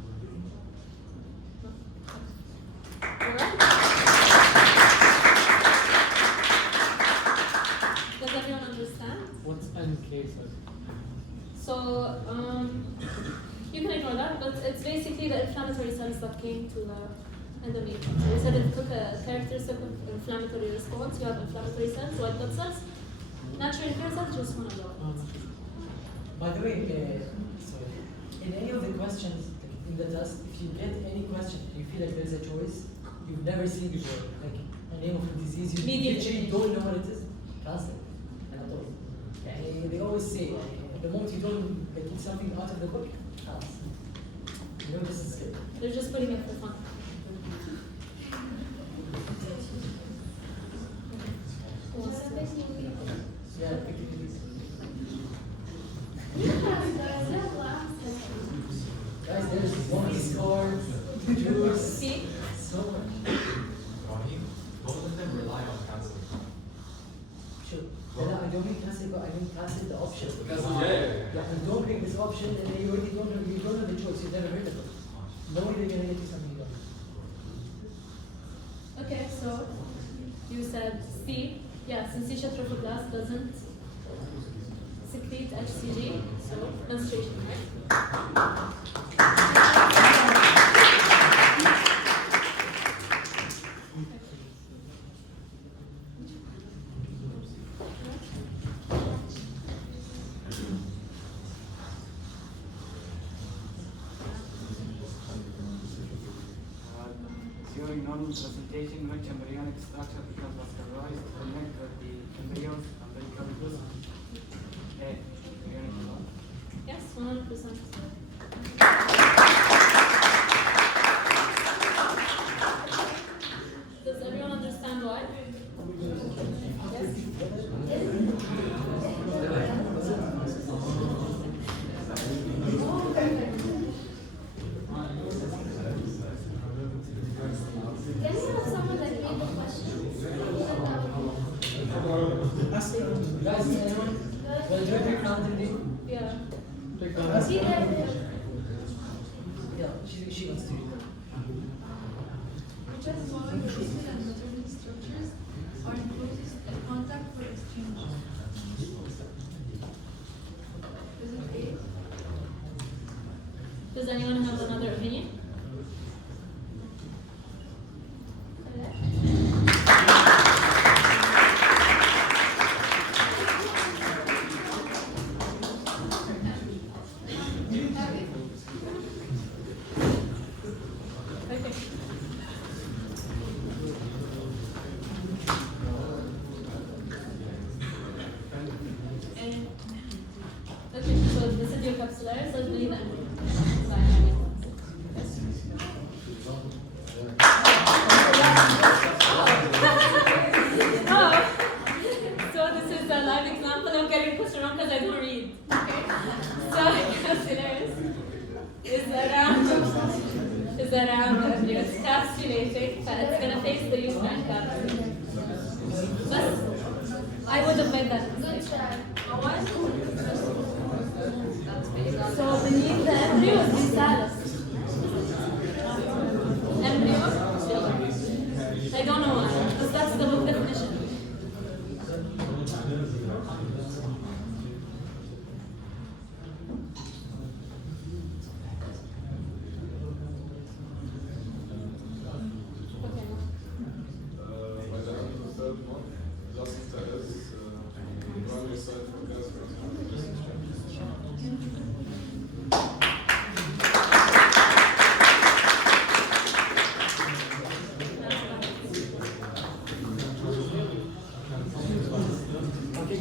No? Alright. Does everyone understand? What's NK cell? So you can ignore that, but it's basically the inflammatory cells that came to the endometrium. So we said it took a characteristic of inflammatory response. You have inflammatory cells, white blood cells. Natural killer cells just want to go. By the way, sorry, in any of the questions in the test, if you get any question, you feel like there's a choice you've never seen before, like a name of a disease you Medium. literally don't know what it is, cancel it. And at all. They always say, the moment you don't like it's something out of the book, cancel. You know this is good. They're just putting it for fun. Yeah, pick it easy. Guys, there's one score, juice, See? so much. Ibraheem, both of them rely on cancer. Sure. Then I don't mean cancel, but I mean cancel the option. Because yeah. You don't pick this option and then you already don't have the choice, you've never heard of it. No way they're gonna get you something you don't. Okay, so you said C. Yeah, syncytial trophoblast doesn't secrete HCG, so menstruation, right? During normal placentation, which embryonic structure becomes vascularized to connect with the embryos umbilical cord? A. Embryonic cord. Yes, 100%. Does everyone understand why? Yes? Can we have someone that made the question? Guys, anyone? Well, do you pick random name? Yeah. See there? Yeah, she wants to do that. Which of the following fetal and maternal structures are in closest contact for exchange? Is it A? Does anyone have another opinion? Okay. A.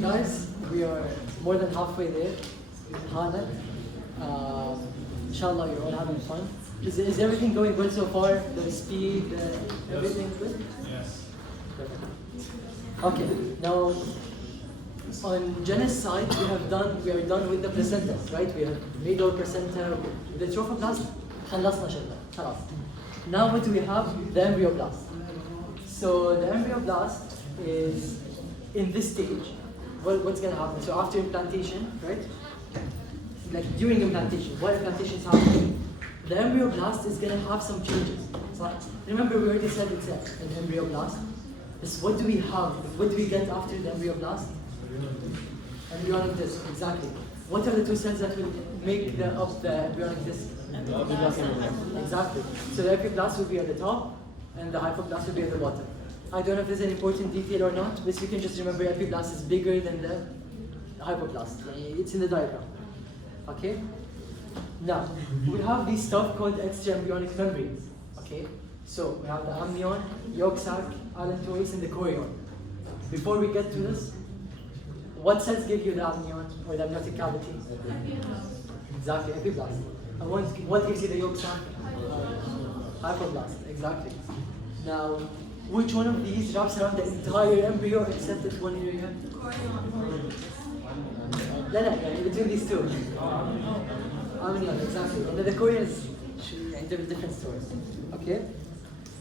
guys, we are more than halfway there. Hana, inshallah, you're all having fun. Is everything going well so far? The speed, everything good? Yes. Okay, now on Jana's side, we are done with the placenta, right? We have made our placenta with the trophoblast. خلصنا شغلة. خلاص. Now what do we have? The embryoblast. So the embryoblast is in this stage. What's going to happen? So after implantation, right? Like during implantation, while implantation is happening, the embryoblast is going to have some changes. So remember, we already said it's an embryoblast. This, what do we have? What do we get after the embryoblast? Embryonic disc, exactly. What are the two cells that will make up the embryonic disc? Exactly. So the epiblast will be at the top, and the hypoblast will be at the bottom. I don't know if there's an important detail or not, but you can just remember epiblast is bigger than the hypoblast. It's in the diagram. Okay? Now, we have this stuff called extra-embryonic membranes. Okay? So, we have the amnion, yolk sac, allantois, and the chorion. Before we get to this, what cells give you the amnion or the amniotic cavity? Exactly, epiblast. And what gives you the yolk sac? Hypoblast, exactly. Now, which one of these wraps around the entire embryo except this one area? No, between these two. Amnion, exactly. And then the chorion is a different story. Okay?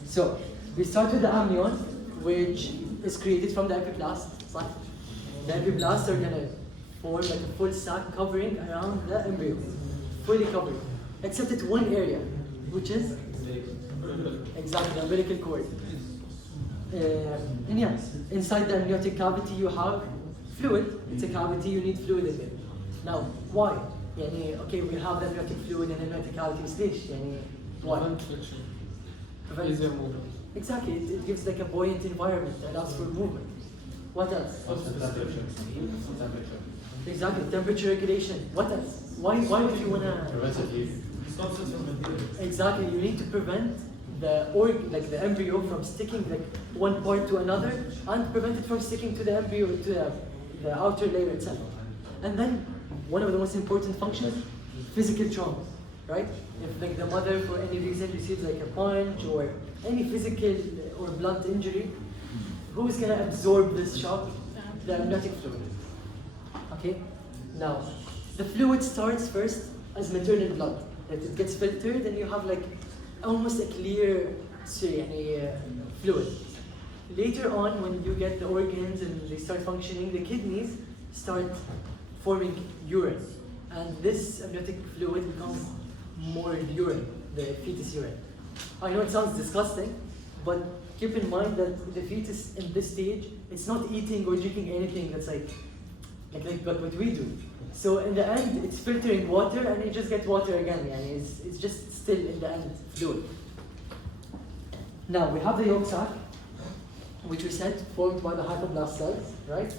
So, we start with the amnion, which is created from the epiblast. The embryoblasts are going to form like a full sac covering around the embryo. Fully covered. Except at one area, which is? Exactly, the umbilical cord. And yes, inside the amniotic cavity you have fluid. It's a cavity, you need fluid in it. Now, why? Okay, we have the amniotic fluid in the amniotic cavity. Why? Prevent easier movement. Exactly, it gives like a buoyant environment, allows for movement. What else? Temperature. Exactly, temperature regulation. What else? Why would you want to? Preventive heat. Exactly, you need to prevent the embryo from sticking like one part to another, and prevent it from sticking to the embryo, to the outer layer itself. And then one of the most important functions, physical trauma, right? If like the mother for any reason receives like a punch or any physical or blunt injury, who's gonna absorb this shock? The amniotic fluid. Okay? Now, the fluid starts first as maternal blood. That it gets filtered and you have like almost a clear fluid. Later on, when you get the organs and they start functioning, the kidneys start forming urine. And this amniotic fluid becomes more urine, the fetus urine. I know it sounds disgusting, but keep in mind that the fetus in this stage, it's not eating or drinking anything that's like what we do. So in the end, it's filtering water and it just gets water again. It's just still in the end fluid. Now we have the yolk sac, which we said formed by the hypoblast cells, right?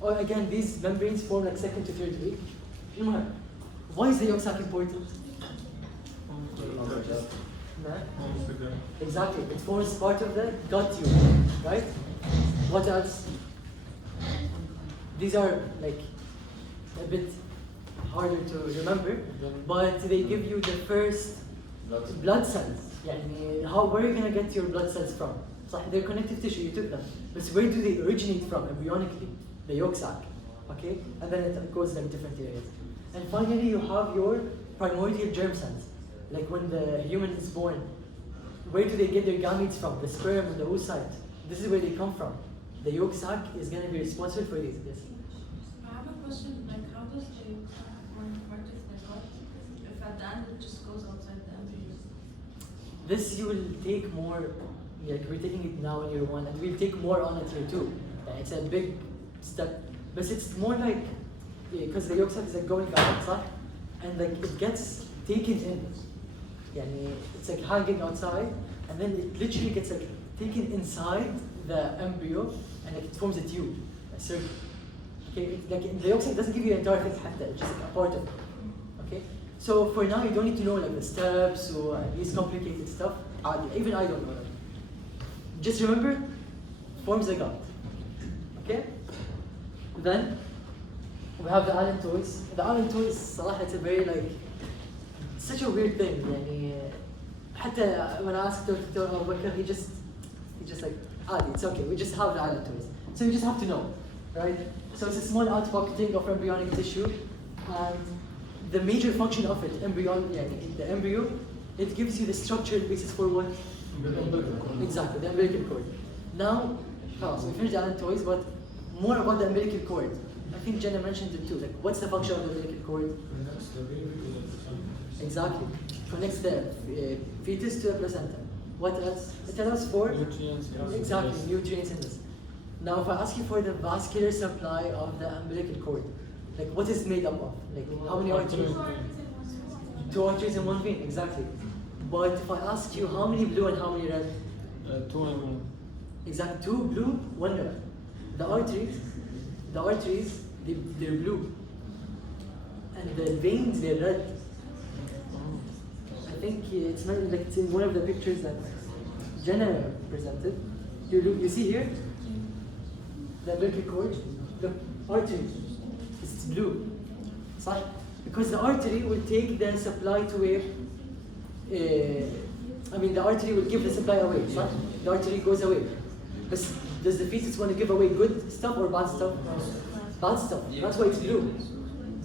Or again, these membranes form like second to third week. Why is the yolk sac important? Exactly, it forms part of the gut urine, right? What else? These are like a bit harder to remember, but they give you the first blood cells. Where are you going to get your blood cells from? They're connective tissue, you took them. But where do they originate from embryonically? The yolk sac. Okay? And then it goes like different areas. And finally, you have your primordial germ cells. Like when the human is born, where do they get their gametes from? The sperm and the oocyte. This is where they come from. The yolk sac is going to be responsible for these. Yes? I have a question, like how does the yolk sac form part of the gut if at the end it just goes outside the embryo? This you will take more, like we're taking it now in year 1, and we'll take more on it year 2. It's a big step, but it's more like, because the yolk sac is like going outside, and like it gets taken in. It's like hanging outside, and then it literally gets like taken inside the embryo, and like it forms a tube, a circle. Okay, like the yolk sac doesn't give you the entire thing, it's just like a part of it. Okay, so for now you don't need to know like the steps or these complicated stuff. Even I don't know them. Just remember, forms the gut. Okay. Then we have the allantois. The allantois, صراحة, it's a very like such a weird thing. يعني حتى when I asked Dr. Abutair, he just like, it's okay. We just have the allantois. So you just have to know, right? So it's a small outpocketing of embryonic tissue, and the major function of it, the embryo, it gives you the structural basis for what? Exactly, the umbilical cord. Now, so we finished the allantois, but more about the umbilical cord. I think Jana mentioned it too. Like, what's the function of the umbilical cord? Exactly, connects the fetus to the placenta. What else? It allows for Nutrients. exactly nutrients in this. Now, if I ask you for the vascular supply of the umbilical cord, like what is it made up of? Like how many arteries? 2 arteries in 1 vein, exactly. But if I ask you how many blue and how many red? 2 and 1. Exactly, 2 blue, 1 red. The arteries, they're blue. And the veins, they're red. I think it's not like it's in one of the pictures that Jana presented. You see here? The umbilical cord, the artery, it's blue. صح? Because the artery will take the supply to where, the artery will give the supply away. صح? The artery goes away. But does the fetus want to give away good stuff or bad stuff? Bad stuff. That's why it's blue.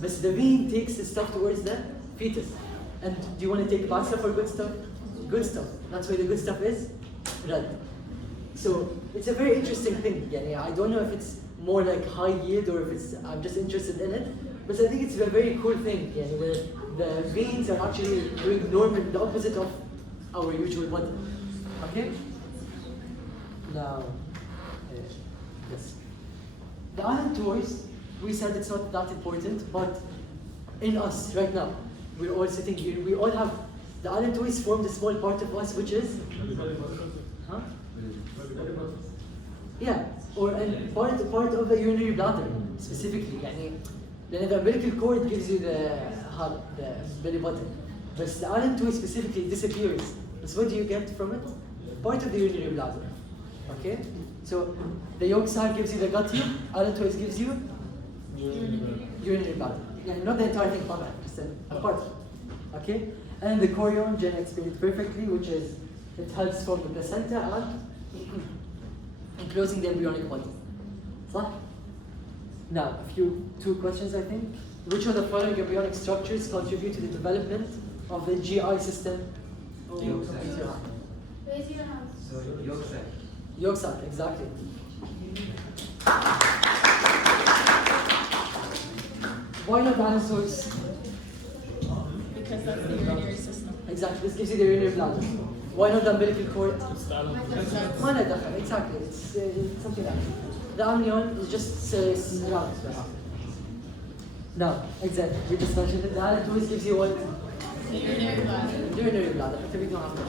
But the vein takes the stuff towards the fetus. And do you want to take bad stuff or good stuff? Good stuff. That's why the good stuff is red. So it's a very interesting thing. I don't know if it's more like high yield or if I'm just interested in it. But I think it's a very cool thing, where the veins are actually doing the opposite of our usual body. Okay? Now, yes. The allantois, we said it's not that important, but in us right now, we're all sitting here, we all have, the allantois form the small part of us, which is? Huh? Yeah, and part of the urinary bladder, specifically. Then the umbilical cord gives you the belly button, but the allantois specifically disappears. So what do you get from it? Part of the urinary bladder. Okay? So the yolk sac gives you the gut tube, allantois gives you urinary bladder. Not the entire thing, just a part. Okay? And the chorion, Jana explained perfectly, which is, it helps from the placenta and enclosing the embryonic body. صح? Now, two questions, I think. Which of the following embryonic structures contribute to the development of the GI system? Raise your hand. So yolk sac. Yolk sac, exactly. Why not allantois? Because that's the urinary system. Exactly, this gives you the urinary bladder. Why not the umbilical cord? It's the allantois. ما له دخل, exactly, it's something else. The amnion is just round. Now, exactly, we just mentioned it. The allantois gives you what? The urinary bladder. Urinary bladder, so we don't have to.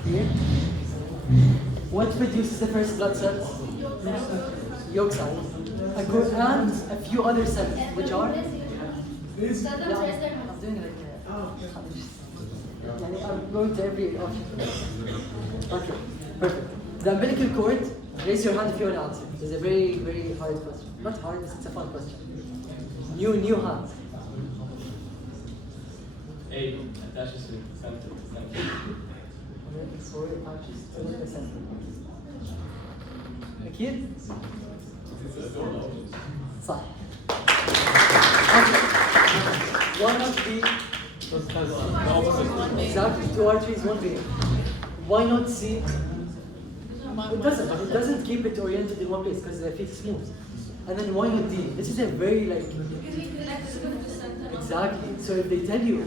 Okay. What produces the first blood cells? Yolk cell. And a few other cells, which are? Let them raise their hand. I'm doing it I'm going to every option. Okay, perfect. The umbilical cord, raise your hand if you want to answer. It's a very, very hard question. Not hard, it's a fun question. New hand. A attaches to the center. So it attaches to the center. أكيد؟ صح. Okay. Why not be The opposite. exactly 2 arteries, 1 vein? Why not C? It doesn't keep it oriented in one place because the fetus moves. And then why not D? This is a very exactly. So if they tell you,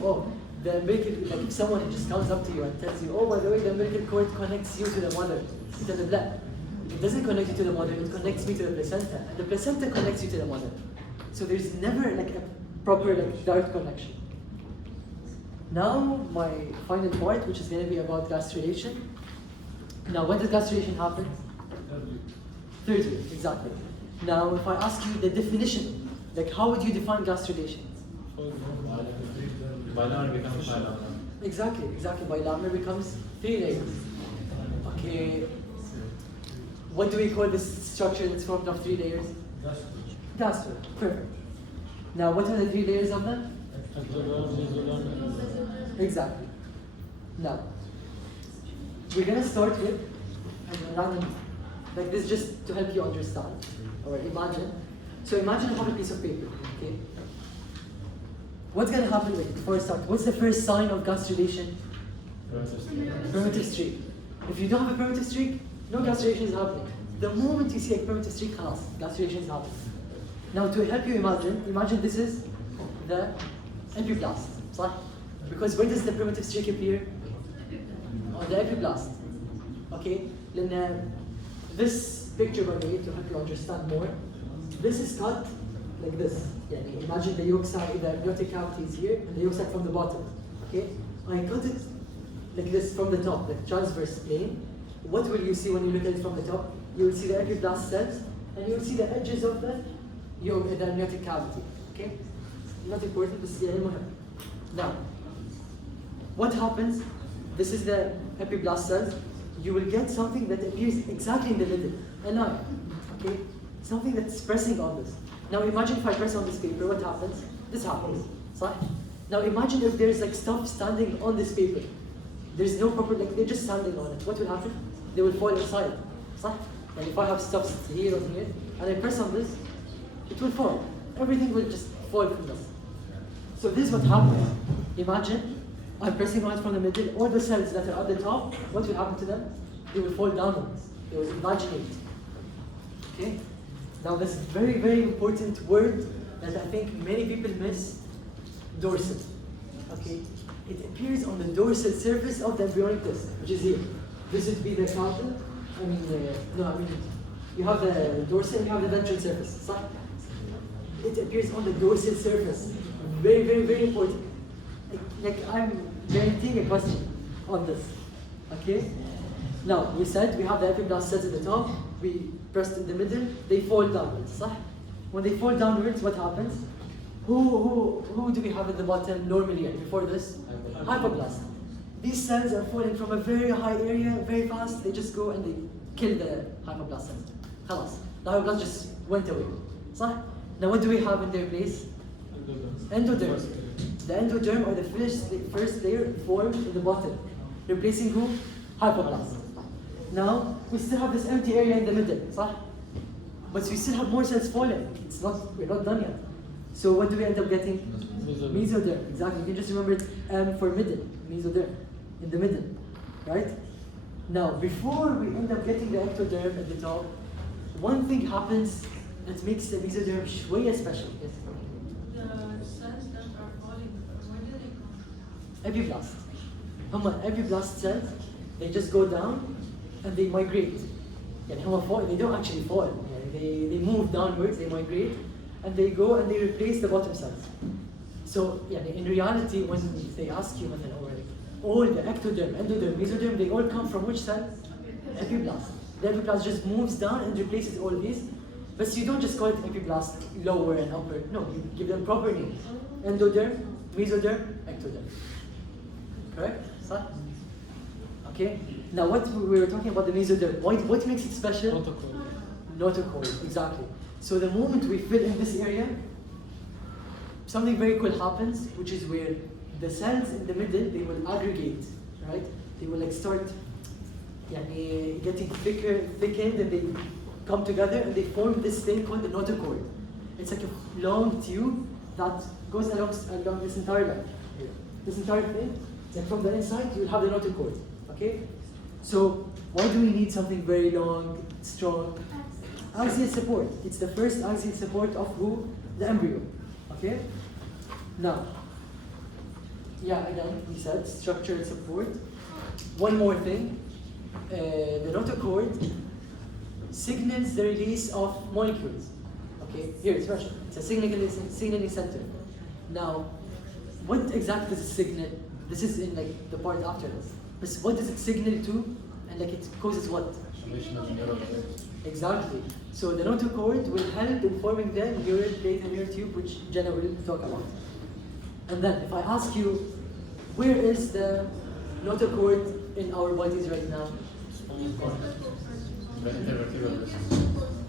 the umbilical, if someone just comes up to you and tells you, by the way, the umbilical cord connects you to the mother, to the blood. It doesn't connect you to the mother, it connects me to the placenta. And the placenta connects you to the mother. So there's never a proper direct connection. Now my final part, which is going to be about gastrulation. Now when does gastrulation happen? Third week, exactly. Now if I ask you the definition, how would you define gastrulation? Bilateral becomes bilateral. Exactly. Bilateral becomes 3 layers. Okay. What do we call this structure that's formed of 3 layers? Gastrula. Perfect. Now, what are the 3 layers of them? Exactly. Now, we're gonna start with a random, like this, just to help you understand. Or imagine. So imagine you have a piece of paper. Okay. What's gonna happen? Wait, before I start, what's the first sign of gastrulation? Primitive streak. If you don't have a primitive streak, no gastrulation is happening. The moment you see a primitive streak, khalas, gastrulation is happening. Now, to help you imagine this is the epiblast, صح? Because where does the primitive streak appear? On the epiblast. Okay? Then this picture, by the way, to help you understand more, this is cut like this. يعني imagine the yolk sac, the amniotic cavity is here, and the yolk sac from the bottom. Okay? I cut it like this from the top, like transverse plane. What will you see when you look at it from the top? You will see the epiblast cells, and you will see the edges of the yolk, the amniotic cavity. Okay? Not important, but يعني مهم. Now, what happens? This is the epiblast cells. You will get something that appears exactly in the middle, an eye. Okay? Something that's pressing on this. Now imagine if I press on this paper, what happens? This happens. صح? Now imagine if there's like stuff standing on this paper. There's no proper, like they're just standing on it. What will happen? They will fall inside. صح? And if I have stuff here or here, and I press on this, it will fall. Everything will just fall from this. So this is what happens. Imagine I'm pressing on it from the middle. All the cells that are at the top, what will happen to them? They will fall downwards. They will invaginate. Okay? Now this very, very important word that I think many people miss, dorsal. Okay? It appears on the dorsal surface of the embryonic disc, which is here. This would be the caudal. You have the dorsal and you have the ventral surface. صح? It appears on the dorsal surface. Very, very, very important. Like I'm guaranteeing a question on this. Okay? Now, we said we have the epiblast cells at the top, we pressed in the middle, they fall downwards. صح? When they fall downwards, what happens? Who do we have at the bottom normally before this? Hypoblast. These cells are falling from a very high area, very fast, they just go and they kill the hypoblast cells. خلاص. The hypoblast just went away. صح? Now what do we have in their place? Endoderm. The endoderm, or the first layer, formed in the bottom, replacing who? Hypoblast. Now, we still have this empty area in the middle, صح? But we still have more cells falling. We're not done yet. So what do we end up getting? Mesoderm. Exactly. You can just remember it for middle. Mesoderm. In the middle. Right? Now, before we end up getting the ectoderm at the top, one thing happens that makes the mesoderm شوية special. Yes. The cells that are falling, where do they come? Epiblast. Epiblast cells, they just go down and they migrate. They don't actually fall. They move downwards, they migrate, and they go and they replace the bottom cells. So in reality, when they ask you all the ectoderm, endoderm, mesoderm, they all come from which cell? Epiblast. The epiblast just moves down and replaces all these. But you don't just call it epiblast lower and upper. No, you give them proper names. Endoderm, mesoderm, ectoderm. Correct? Sir? Okay. Now what we were talking about the mesoderm. What makes it special? Notochord, exactly. So the moment we fill in this area, something very cool happens, which is where the cells in the middle, they will aggregate, right? They will start getting thickened, and they come together and they form this thing called the notochord. It's like a long tube that goes along this entire line. This entire thing, and from the inside you'll have the notochord. Okay? So why do we need something very long, strong? Axial support. It's the first axial support of who? The embryo. Okay? Now, again, we said structural support. One more thing. The notochord signals the release of molecules. Okay, here it's Russian. It's a signaling center. Now, what exactly does it signal? This is in the part after this. But what does it signal to? And it causes what? Exactly. So the notochord will help in forming the neural plate and neural tube, which Jana will talk about. And then, if I ask you, where is the notochord in our bodies right now?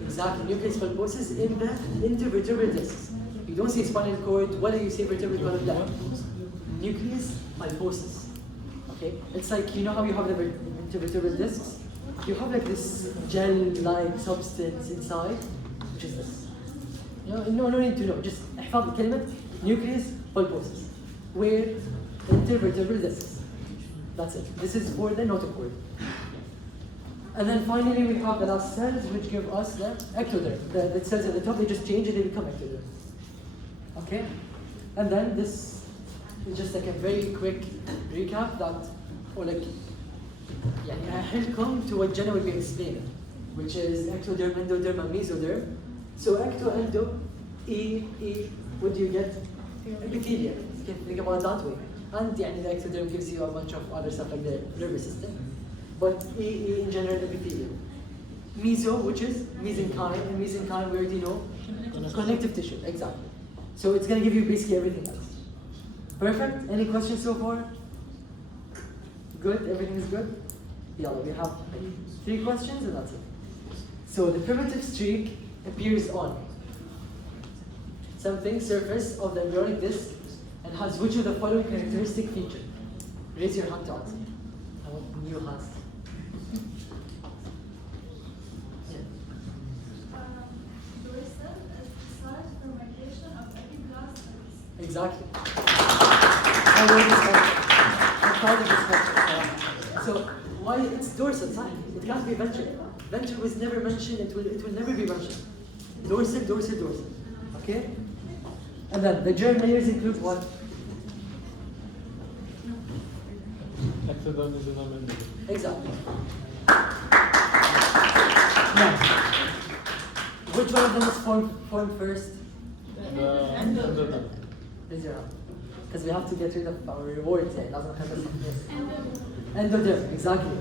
Exactly, nucleus pulposus in the intervertebral discs. You don't see spinal cord, what do you say vertebral column there? Nucleus pulposus. Okay? It's like, you know how you have the intervertebral discs? You have like this gel-like substance inside, which is this. No need to know, just احفظ كلمة nucleus pulposus. Where intervertebral discs. That's it. This is for the notochord. And then finally we have the last cells which give us the ectoderm. The cells at the top, they just change and they become ectoderm. Okay? And then this is just like a very quick recap that, or like, I'll come to what Jana will be explaining, which is ectoderm, endoderm, and mesoderm. So ecto, endo, what do you get? Epithelium. You can think about it that way. And the ectoderm gives you a bunch of other stuff like the nervous system. But E in general, epithelium. Meso, which is mesenchyme, and mesenchyme, where do you know? Connective tissue, exactly. So it's going to give you basically everything else. Perfect? Any questions so far? Good? Everything is good? Yeah, we have 3 questions and that's it. So the primitive streak appears on something surface of the embryonic disc and has which of the following characteristic feature? Raise your hand to answer. I want new hands. Dorsal is the site for migration of epiblast cells. Exactly. I know this one. I'm proud of this one. So why it's dorsal side? It can't be ventral. Ventral was never mentioned. It will never be mentioned. Dorsal, dorsal, dorsal. Okay. And then the germ layers include what? Ectoderm, mesoderm, endoderm. Exactly. Now, which one of them is formed first? Endoderm. Raise your hand. Because we have to get rid of our rewards here. Doesn't have us. Endoderm, exactly.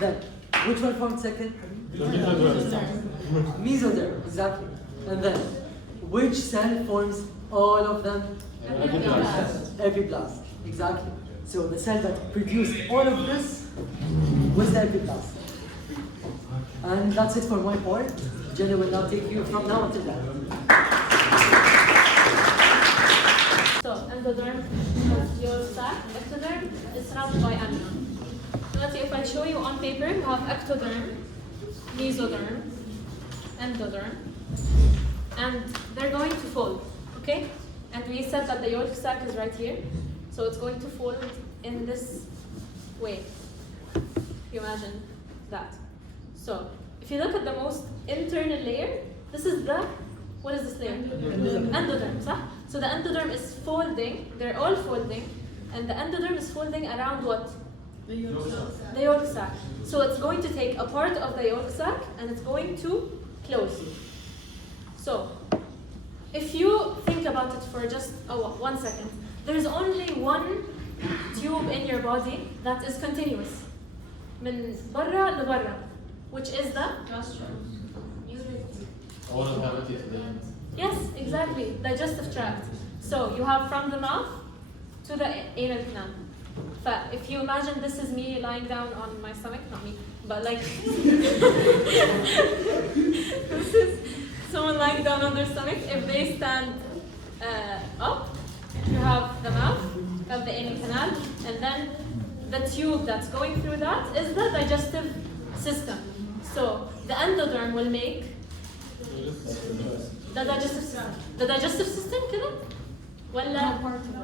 Then, which one formed second? Mesoderm, exactly. And then, which cell forms all of them? Epiblast, exactly. So the cell that produced all of this was the epiblast. And that's it for my part. Jana will now take you from now until then. So endoderm has your sac, ectoderm is surrounded by amnion. So let's say if I show you on paper, you have ectoderm, mesoderm, endoderm, and they're going to fold, okay? And we said that the yolk sac is right here, so it's going to fold in this way. If you imagine that. So if you look at the most internal layer, this is the, what is this layer? Endoderm, صح? So the endoderm is folding, they're all folding, and the endoderm is folding around what? The yolk cell. The yolk sac. So it's going to take a part of the yolk sac and it's going to close. So if you think about it for just 1 second, there's only one tube in your body that is continuous. من برا لبرا, which is the All of that is the end. Yes, exactly, digestive tract. So you have from the mouth to the anal canal. But if you imagine this is me lying down on my stomach, not me, but like this is someone lying down on their stomach. If they stand up, you have the mouth, you have the anal canal, and then the tube that's going through that is the digestive system. So the endoderm will make the digestive system. The digestive system كده ولا part of it?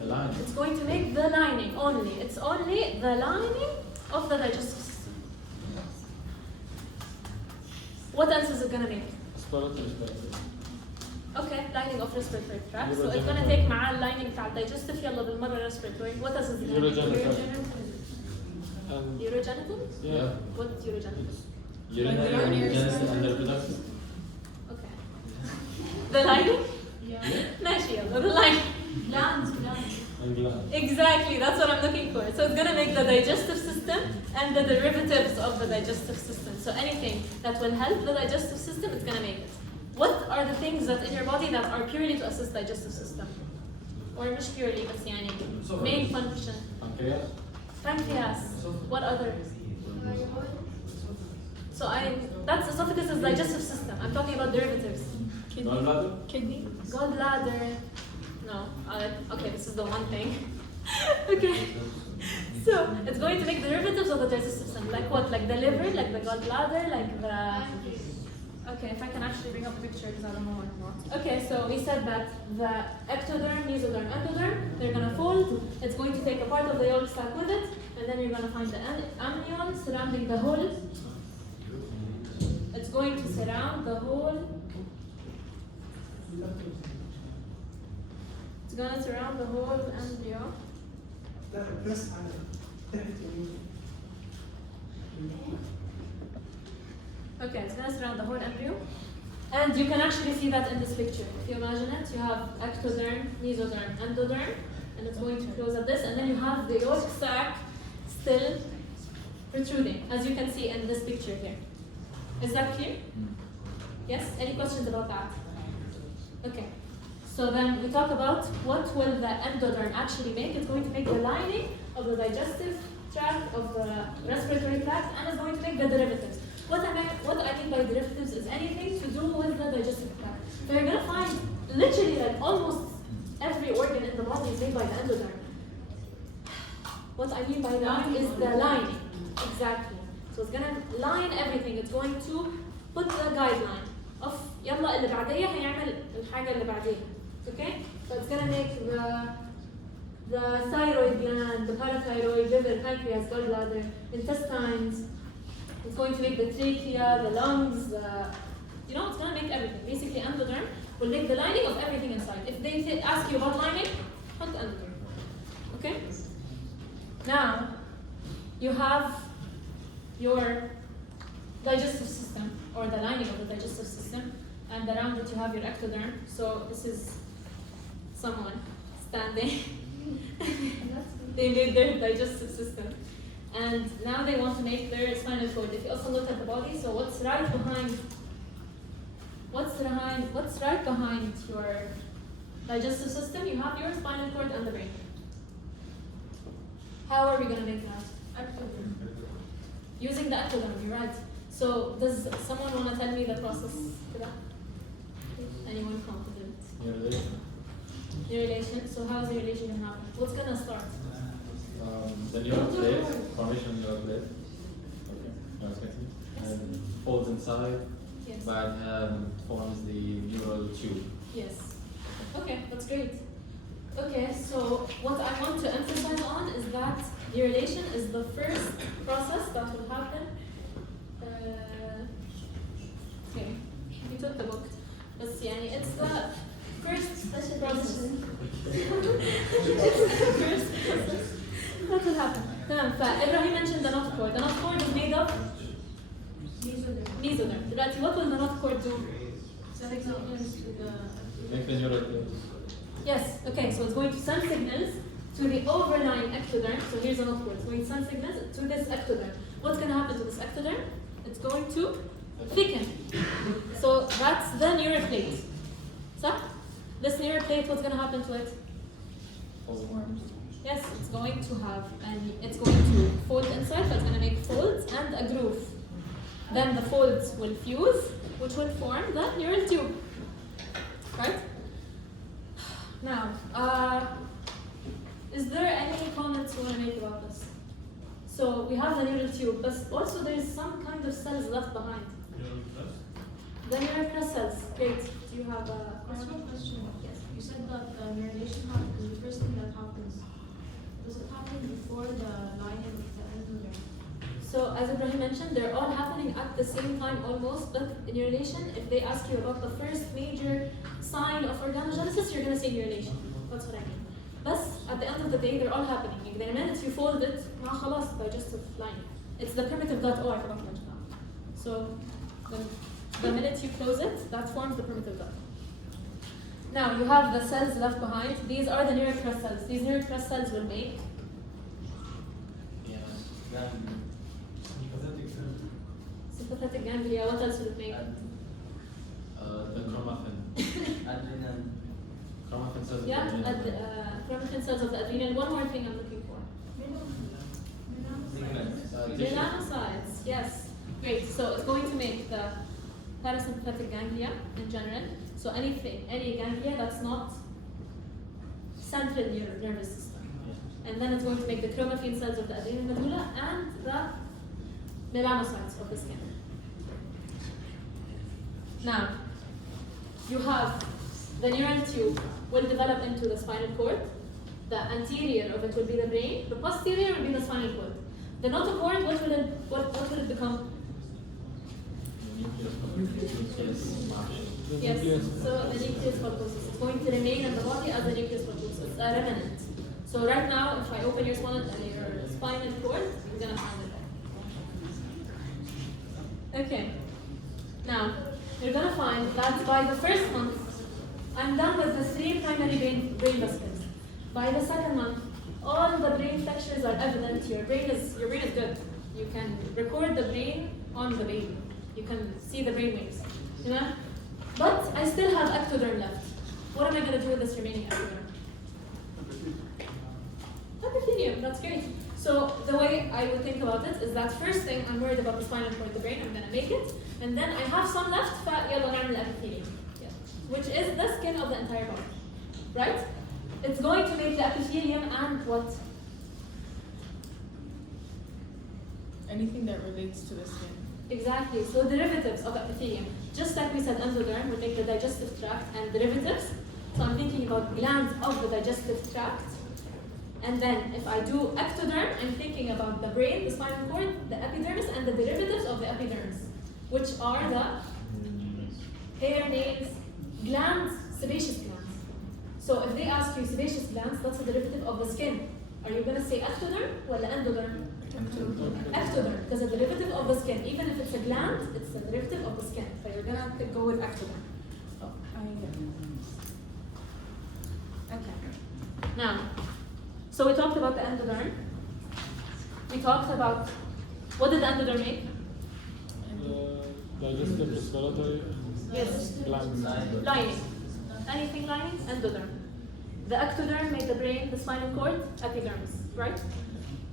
The line. It's going to make the lining only. It's only the lining of the digestive system. What else is it going to make? Okay, lining of respiratory tract. So it's going to take معاه lining بتاع digestive يلا بالمرة respiratory. What else is it going to make? Urogenital? Yeah. What's urogenital? Urogenital and reproductive. Okay. The lining? Yeah. ماشي يلا the lining. Glands. And gland. Exactly, that's what I'm looking for. So it's going to make the digestive system and the derivatives of the digestive system. So anything that will help the digestive system, it's going to make it. What are the things that in your body that are purely to assist digestive system? Or مش purely, but يعني main function. Pancreas. Pancreas. What other? So that's esophagus is digestive system. I'm talking about derivatives. Gallbladder? Kidney. Gallbladder. No. Okay, this is the one thing. Okay. So it's going to make derivatives of the digestive system. Like what? Like the liver, like the gallbladder, like the. Okay, if I can actually bring up a picture because I don't know what I'm not. Okay, so we said that the ectoderm, mesoderm, endoderm, they're gonna fold. It's going to take a part of the yolk sac with it, and then you're gonna find the amnion surrounding the whole. It's going to surround the whole. It's gonna surround the whole embryo. Okay, it's gonna surround the whole embryo. And you can actually see that in this picture. If you imagine it, you have ectoderm, mesoderm, endoderm, and it's going to close at this, and then you have the yolk sac still protruding, as you can see in this picture here. Is that clear? Yes? Any questions about that? Okay. So then we talk about what will the endoderm actually make. It's going to make the lining of the digestive tract, of the respiratory tract, and it's going to make the derivatives. What I mean by derivatives is anything to do with the digestive tract. So you're gonna find literally like almost every organ in the body is made by the endoderm. What I mean by that is the lining. Exactly. So it's gonna line everything. It's going to put the guideline of يلا اللي بعديه هيعمل الحاجة اللي بعديه. Okay? So it's gonna make the thyroid gland, the parathyroid, liver, pancreas, gallbladder, intestines. It's going to make the trachea, the lungs, it's going to make everything. Basically, endoderm will make the lining of everything inside. If they ask you about lining, put endoderm. Okay? Now, you have your digestive system, or the lining of the digestive system, and around it you have your ectoderm. So this is someone standing. They made their digestive system. And now they want to make their spinal cord. If you also look at the body, so what's right behind your digestive system? You have your spinal cord and the brain. How are we going to make that? Ectoderm. Using the ectoderm, you're right. So does someone want to tell me the process to that? Anyone confident? Your relation. So how's the relation going to happen? What's going to start? The neural plate, formation of neural plate. Okay, and folds inside, Yes. but forms the neural tube. Yes. Okay, that's great. Okay, so what I want to emphasize on is that urination is the first process that will happen. Okay, you took the book. Let's see, it's the first process. It's the first process. What will happen? Ibraheem mentioned the knot cord. The knot cord is made of mesoderm. Right? What will the knot cord do? Make the neural plate. Yes. Okay. So it's going to send signals to the overlying ectoderm. So here's the knot cord. It's going to send signals to this ectoderm. What's going to happen to this ectoderm? It's going to thicken. So that's the neural plate. So this neural plate, what's going to happen to it? Yes, it's going to have, and it's going to fold inside, so it's going to make folds and a groove. Then the folds will fuse, which will form the neural tube. Right? Now, is there any comments you want to make about this? So we have the neural tube, but also there's some kind of cells left behind. The neural crest cells. Great. Do you have a question? Yes. You said that urination happens, the first thing that happens. Does it happen before the lining of the endoderm? So as Ibrahim mentioned, they're all happening at the same time almost, but in urination, if they ask you about the first major sign of organogenesis, you're going to say urination. That's what I mean. But at the end of the day, they're all happening. The minute you fold it, خلاص digestive lining. It's the primitive gut. Oh, I forgot to mention that. So the minute you close it, that forms the primitive gut. Now you have the cells left behind. These are the neural crest cells. These neural crest cells will make sympathetic ganglia. What else will it make? The chromaffin. Chromaffin cells. Yeah, chromaffin cells of the adrenal. One more thing I'm looking for. Melanocytes, yes. Great. So it's going to make the parasympathetic ganglia in general. So any ganglia that's not central nervous system. And then it's going to make the chromaffin cells of the adrenal medulla and the melanocytes of the skin. Now, you have the neural tube will develop into the spinal cord. The anterior of it will be the brain. The posterior will be the spinal cord. The notochord, what will it become? Yes, so the nucleus pulposus is going to remain in the body as the nucleus pulposus. It's a remnant. So right now, if I open your spinal cord, you're gonna find it there. Okay. Now, you're gonna find that by the first month, I'm done with the 3 primary brain vesicles. By the second month, all the brain flexures are evident. Your brain is good. You can record the brain on the baby. You can see the brain waves. You know? But I still have ectoderm left. What am I going to do with this remaining ectoderm? Epithelium. That's great. So the way I would think about it is that first thing, I'm worried about the spinal cord, the brain. I'm going to make it, and then I have some left. فيلا نعمل epithelium, which is the skin of the entire body, right? It's going to make the epithelium and what? Anything that relates to the skin. Exactly. So derivatives of epithelium, just like we said, endoderm will make the digestive tract and derivatives. So I'm thinking about glands of the digestive tract. And then if I do ectoderm, I'm thinking about the brain, the spinal cord, the epidermis, and the derivatives of the epidermis, which are the hair, nails, glands, sebaceous glands. So if they ask you sebaceous glands, that's a derivative of the skin. Are you going to say ectoderm or endoderm? Ectoderm, because a derivative of the skin. Even if it's a gland, it's a derivative of the skin. So you're going to go with ectoderm. Okay. Now, so we talked about the endoderm. We talked about, what did the endoderm make? Digestive, respiratory, Yes. glands. Lining. Anything lining? Endoderm. The ectoderm made the brain, the spinal cord, epidermis, right?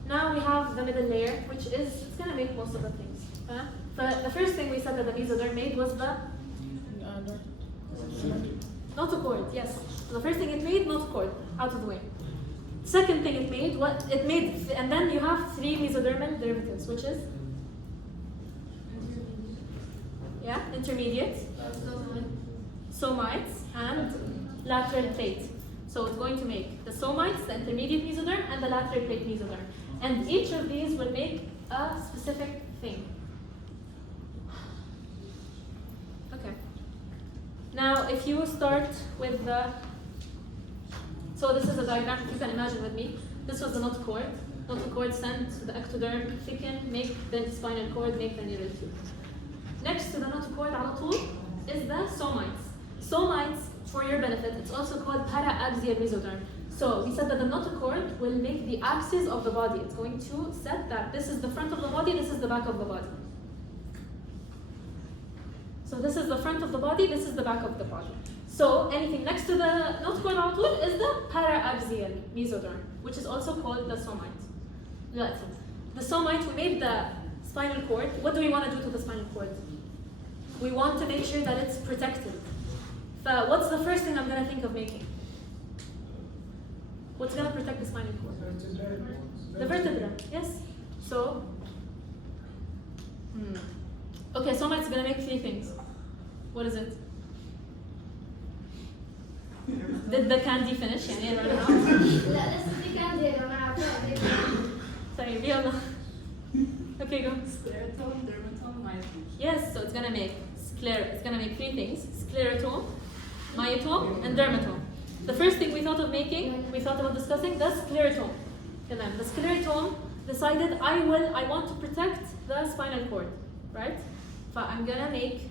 Now we have the middle layer, which is, it's going to make most of the things. But the first thing we said that the mesoderm made was the notochord, yes. So the first thing it made, notochord, out of the way. Second thing it made, and then you have 3 mesodermal derivatives, which is? Yeah, intermediate, somites, and lateral plate. So it's going to make the somites, the intermediate mesoderm, and the lateral plate mesoderm. And each of these will make a specific thing. Okay. Now, if you start with the, so this is a diagram, if you can imagine with me. This was the notochord. Notochord sent the ectoderm, thicken, make the spinal cord, make the neural tube. Next to the notochord على طول is the somites. Somites, for your benefit, it's also called para-axial mesoderm. So we said that the notochord will make the axis of the body. It's going to set that this is the front of the body, this is the back of the body. So this is the front of the body, this is the back of the body. So anything next to the notochord على طول is the para-axial mesoderm, which is also called the somite. The somite, we made the spinal cord. What do we want to do to the spinal cord? We want to make sure that it's protected. So what's the first thing I'm going to think of making? What's going to protect the spinal cord? The vertebra, yes. So, okay, somite's going to make 3 things. What is it? Did the candy finish? يعني run out? لا لسه في كاندي يا جماعة. طيب يلا. Okay, go. Sclerotome, dermatome, myotome. Yes, so it's gonna make it's gonna make 3 things: sclerotome, myotome, and dermatome. The first thing we thought of making, we thought about discussing the sclerotome. And then the sclerotome decided I want to protect the spinal cord, right? So I'm gonna make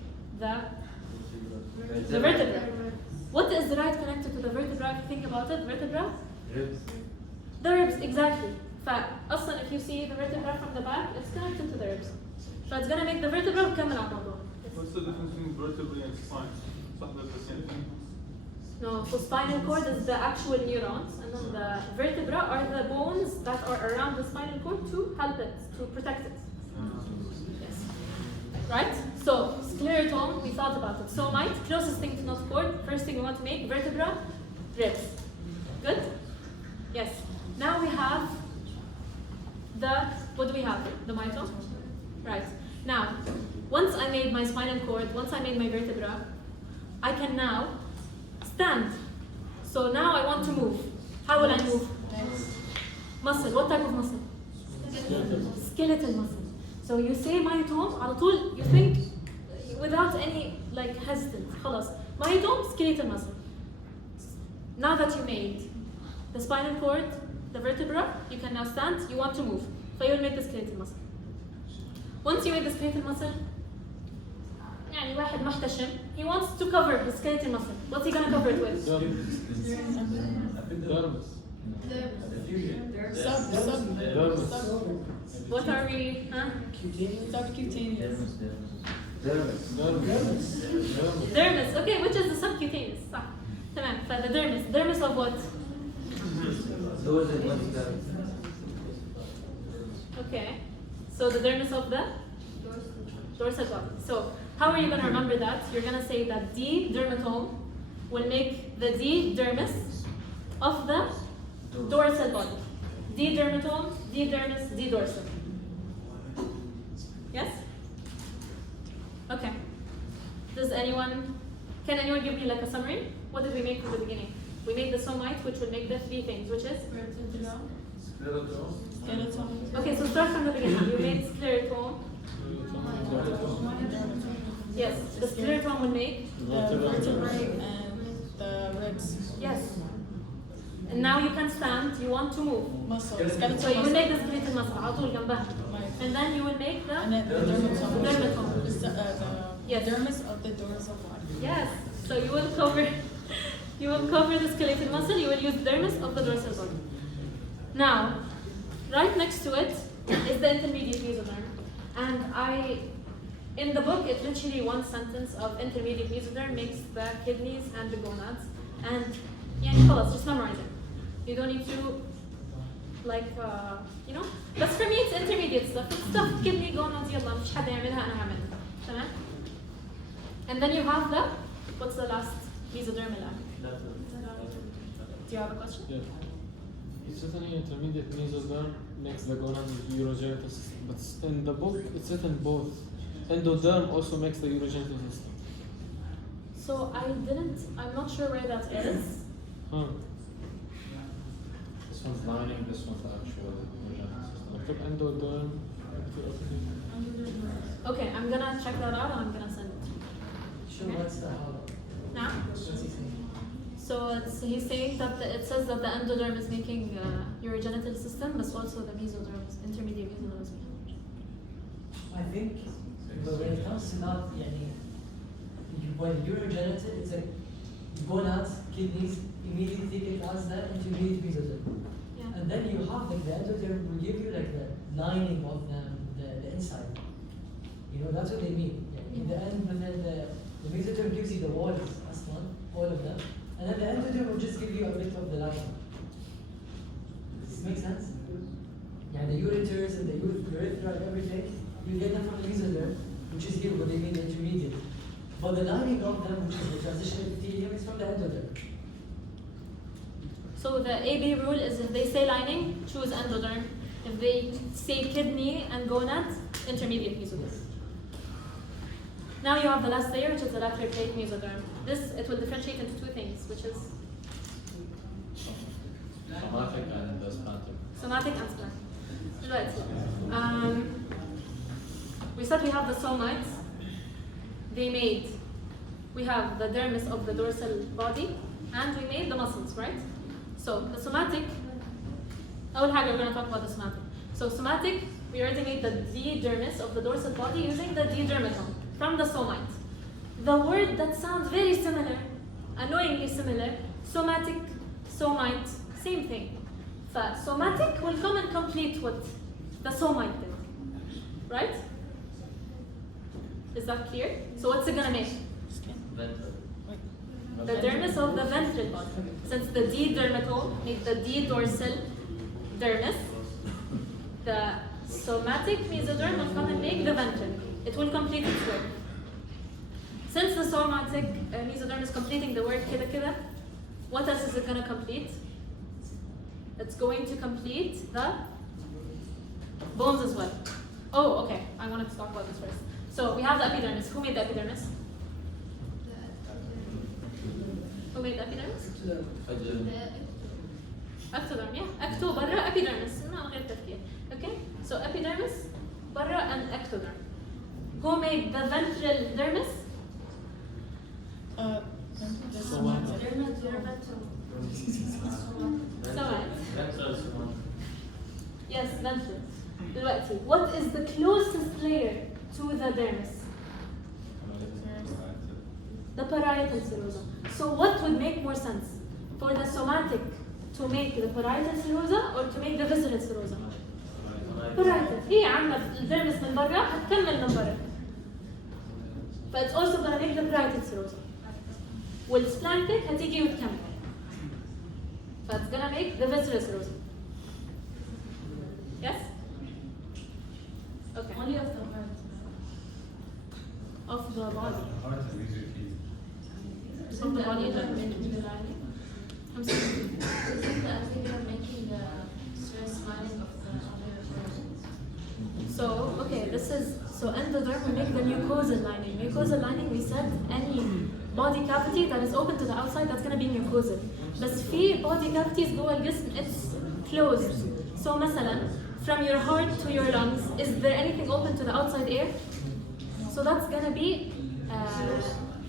the vertebra. What is right connected to the vertebra? If you think about it, vertebra? Ribs. The ribs, exactly. فأصلا if you see the vertebra from the back, it's connected to the ribs. So it's gonna make the vertebra وكمل على الموضوع. What's the difference between vertebrae and spine? صح, they're the same thing? No, so spinal cord is the actual neurons, and then the vertebra are the bones that are around the spinal cord to help it, to protect it. Yes. Right? So, sclerotome, we thought about it. Somite, closest thing to not cord, first thing we want to make, vertebra, ribs. Good? Yes. Now we have what do we have? The mitome? Right. Now, once I made my spinal cord, once I made my vertebra, I can now stand. So now I want to move. How will I move? Muscle. What type of muscle? Skeletal muscle. So you say myotome, على طول you think without any like hesitance. خلاص. Myotome, skeletal muscle. Now that you made the spinal cord, the vertebra, you can now stand, you want to move. So you will make the skeletal muscle. Once you make the skeletal muscle, يعني واحد محتشم, he wants to cover the skeletal muscle. What's he gonna cover it with? What are we? Huh? Subcutaneous. Dermis. Okay, which is the subcutaneous? صح. تمام. The dermis. Dermis of what? Okay. So the dermis of the dorsal body. So how are you going to remember that? You're going to say that D dermatome will make the D dermis of the dorsal body. D dermatome, D dermis, D dorsal. Yes? Okay. Can anyone give me like a summary? What did we make from the beginning? We made the somite, which will make the three things, which is? Skeleton. Okay, so start from the beginning. You made sclerotome. Yes, the sclerotome will make? The vertebrae and the ribs. Yes. And now you can stand, you want to move. Muscle. Skeletal So you will muscle. make the skeletal muscle, على طول جنبها. And then you will make And the then the dermatome. dermatome. The Yes. dermis of the dorsal body. Yes. So you will cover the skeletal muscle, you will use dermis of the dorsal body. Now, right next to it is the intermediate mesoderm. And in the book, it's literally one sentence of intermediate mesoderm makes the kidneys and the gonads. And يعني خلاص, just memorize it. You don't need to, But for me, it's intermediate stuff. It's stuff, kidney, gonads, يلا مش حدا يعملها, أنا هعملها. تمام? And then you have what's the last mesodermal act? Do you have a question? Yeah. It's written here intermediate mesoderm makes the gonad urogenital system, but in the book it's written both. Endoderm also makes the urogenital system. So I'm not sure where that is. Huh. This one's lining, this one's the actual urogenital system. I took endoderm. Okay, I'm gonna check that out and I'm gonna send it. Sure, what's the hollow? Now? What's he saying? So he's saying that it says that the endoderm is making urogenital system, but also the mesoderm, intermediate mesoderm is making. I think, but when it comes to that, when urogenital, it's like gonads, kidneys, immediately take it as the intermediate mesoderm. Yeah. And then you have the endoderm will give you like the lining of the inside. That's what they mean. In the end, but then the mesoderm gives you the walls, that's one, all of them. And then the endoderm will just give you a bit of the lining. Does this make sense? Yeah, the ureters and the urethra and everything, you get them from the mesoderm, which is here what they mean the intermediate. But the lining of them, which is the transitional epithelium, is from the endoderm. So the AB rule is if they say lining, choose endoderm. If they say kidney and gonads, intermediate mesoderm. Now you have the last layer, which is the lateral plate mesoderm. It will differentiate into two things, which is Somatic and the splantic. somatic and splantic. Right. We said we have the somites. We have the dermis of the dorsal body, and we made the muscles, right? So the somatic, we're going to talk about the somatic. So somatic, we already made the D dermis of the dorsal body using the D dermatome from the somite. The word that sounds very similar, annoyingly similar, somatic, somite, same thing. Somatic will come and complete what the somite did, right? Is that clear? So what's it gonna make? Skin. Ventral. Wait. The dermis of the ventral body. Since the D dermatome makes the D dorsal dermis, the somatic mesoderm will come and make the ventral. It will complete its work. Since the somatic mesoderm is completing the work kida, what else is it going to complete? It's going to complete the bones as well. Oh, okay. I wanted to talk about this first. So we have the epidermis. Who made the epidermis? Who made the epidermis? Ectoderm, yeah. Ecto برا epidermis. No, غير تفكير. Okay? So epidermis برا and ectoderm. Who made the ventral dermis? The somatic. Somatic. Yes, ventral. دلوقتي, what is the closest layer to the dermis? The parietal serosa. So what would make more sense? For the somatic to make the parietal serosa or to make the visceral serosa? Parietal. هي عاملة الدرمس من برا هتكمل من برا. But it's also gonna make the parietal serosa. والsplanchnic هتيجي وتكمل. But it's gonna make the visceral serosa. Yes? Okay. Only of the heart. Of the body. Isn't the article making the lining? I'm sorry. Isn't the article making the stress lining of the other organs? So, okay, this is, so endoderm will make the mucosal lining. Mucosal lining, we said any body cavity that is open to the outside, that's going to be mucosal. بس في body cavities جوا الجسم, it's closed. So مثلا, from your heart to your lungs, is there anything open to the outside air? So that's going to be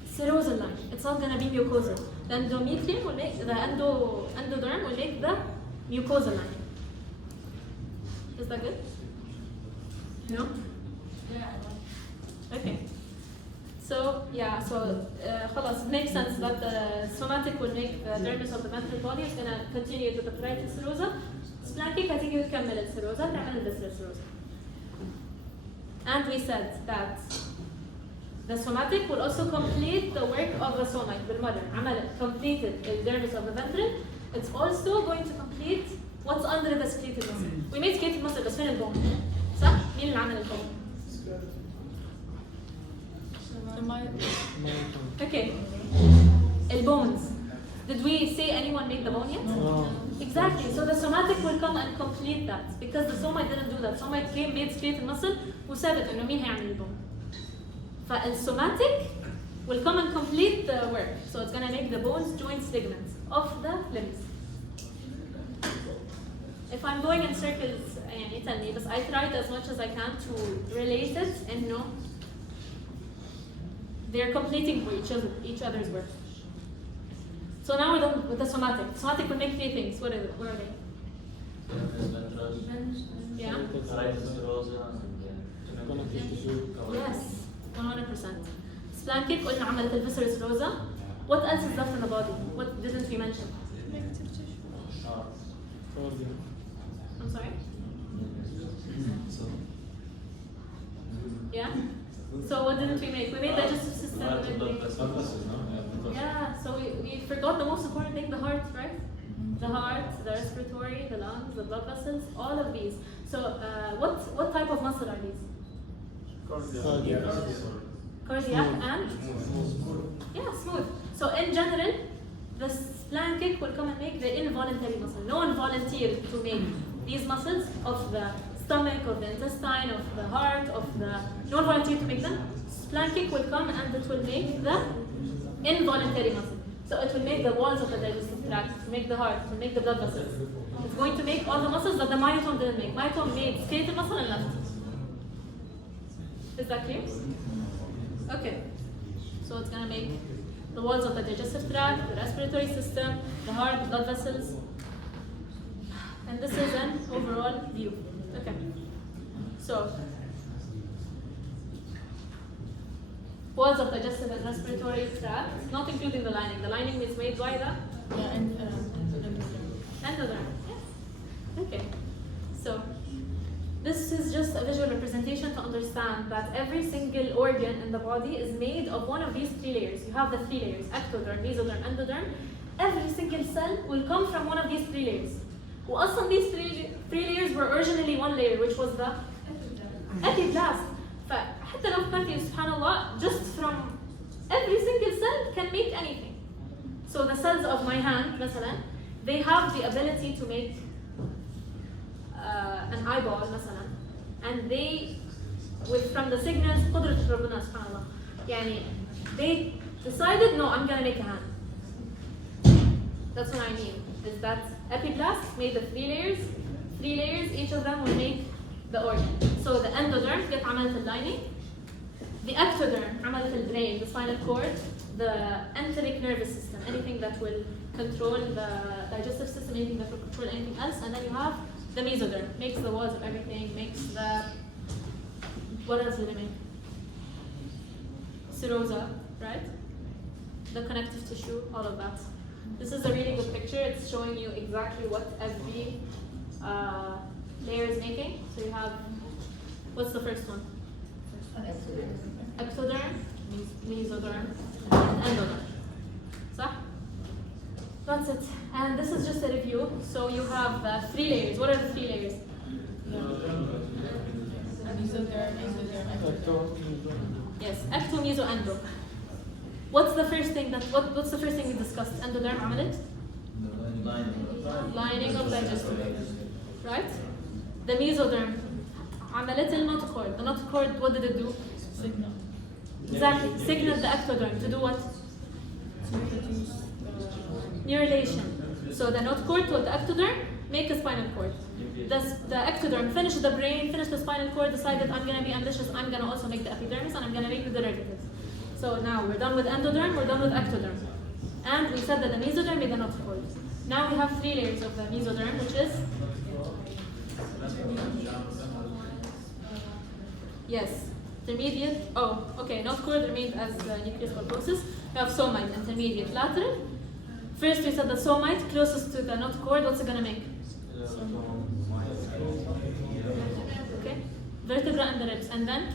serosal line. It's not going to be mucosal. The endometrium will make, the endoderm will make the mucosal line. Is that good? No? Yeah. Okay. So, yeah, so خلاص, it makes sense that the somatic will make the dermis of the ventral body is going to continue to the parietal serosa. Splanchnic هتيجي وتكمل السيروزا تعمل الفيسرال serosa. And we said that the somatic will also complete the work of the somite بالمرة. عملت completed the dermis of the ventral. It's also going to complete what's under the skeletal muscle. We made skeletal muscle بس فين البون؟ صح؟ مين اللي عمل البون؟ Okay. Bones. Did we say anyone made the bone yet? No. Exactly. So the somatic will come and complete that because the somite didn't do that. Somite came, made skeletal muscle, وثابت إنه مين هيعمل البون. فالsomatic will come and complete the work. So it's gonna make the bones, joints, ligaments of the limbs. If I'm going in circles, يعني tell me, but I tried as much as I can to relate it and know they're completing for each other's work. So now we're done with the somatic. Somatic will make three things. What are they? Yeah? Yes, 100%. Splanchnic قلنا عملت الفيسرال serosa. What else is left in the body? What didn't we mention? I'm sorry? Yeah? So what didn't we make? We made digestive system. Yeah, so we forgot the most important thing, the heart, right? The heart, the respiratory, the lungs, the blood vessels, all of these. So what type of muscle are these? Cardiac and? Yeah, smooth. So in general, the splanchnic will come and make the involuntary muscle. No one volunteered to make these muscles of the stomach, of the intestine, of the heart, of the... No one volunteered to make them. Splanchnic will come and it will make the involuntary muscle. So it will make the walls of the digestive tract, it will make the heart, it will make the blood vessels. It's going to make all the muscles that the myotome didn't make. Myotome made skeletal muscle and left. Is that clear? Okay. So it's going to make the walls of the digestive tract, the respiratory system, the heart, the blood vessels. And this is an overall view. Okay. So, walls of digestive and respiratory tract, not including the lining. The lining is made by the Yeah, and endoderm. Yes. Okay. So, this is just a visual representation. presentation to understand that every single organ in the body is made of one of these 3 layers. You have the 3 layers, ectoderm, mesoderm, endoderm. Every single cell will come from one of these 3 layers. وأصلا these 3 layers were originally 1 layer, which was the epiblast. فحتى لو فكرتي سبحان الله, just from every single cell can make anything. So the cells of my hand, مثلا, they have the ability to make an eyeball, مثلا, and they, from the signals, قدرة ربنا سبحان الله, يعني, they decided, no, I'm gonna make a hand. That's what I mean, is that epiblast made the 3 layers, each of them will make the organ. So the endoderm get عملت الlining, the ectoderm عملت الbrain, the spinal cord, the enteric nervous system, anything that will control the digestive system, anything that will control anything else, and then you have the mesoderm, makes the walls of everything, makes the, what else did it make? Serosa, right? The connective tissue, all of that. This is a really good picture. It's showing you exactly what every layer is making. So you have, what's the first one? Ectoderm, mesoderm, and endoderm. صح? That's it. And this is just a review. So you have the 3 layers. What are the 3 layers? Yes, ecto, meso, endo. What's the first thing we discussed? Endoderm عملت? Lining of digestive. Right? The mesoderm عملت الnotochord. The notochord, what did it do? Signal. Exactly. Signaled the ectoderm to do what? Neurulation. So the notochord told the ectoderm, make a spinal cord. The ectoderm finished the brain, finished the spinal cord, decided I'm gonna be ambitious, I'm gonna also make the epidermis, and I'm gonna make the derivatives. So now we're done with endoderm, we're done with ectoderm. And we said that the mesoderm made the notochord. Now we have 3 layers of the mesoderm, which is? Yes, intermediate, notochord remained as the nucleus pulposus. We have somite, intermediate, lateral. First we said the somite, closest to the notochord, what's it gonna make? Okay, vertebra and the ribs, and then?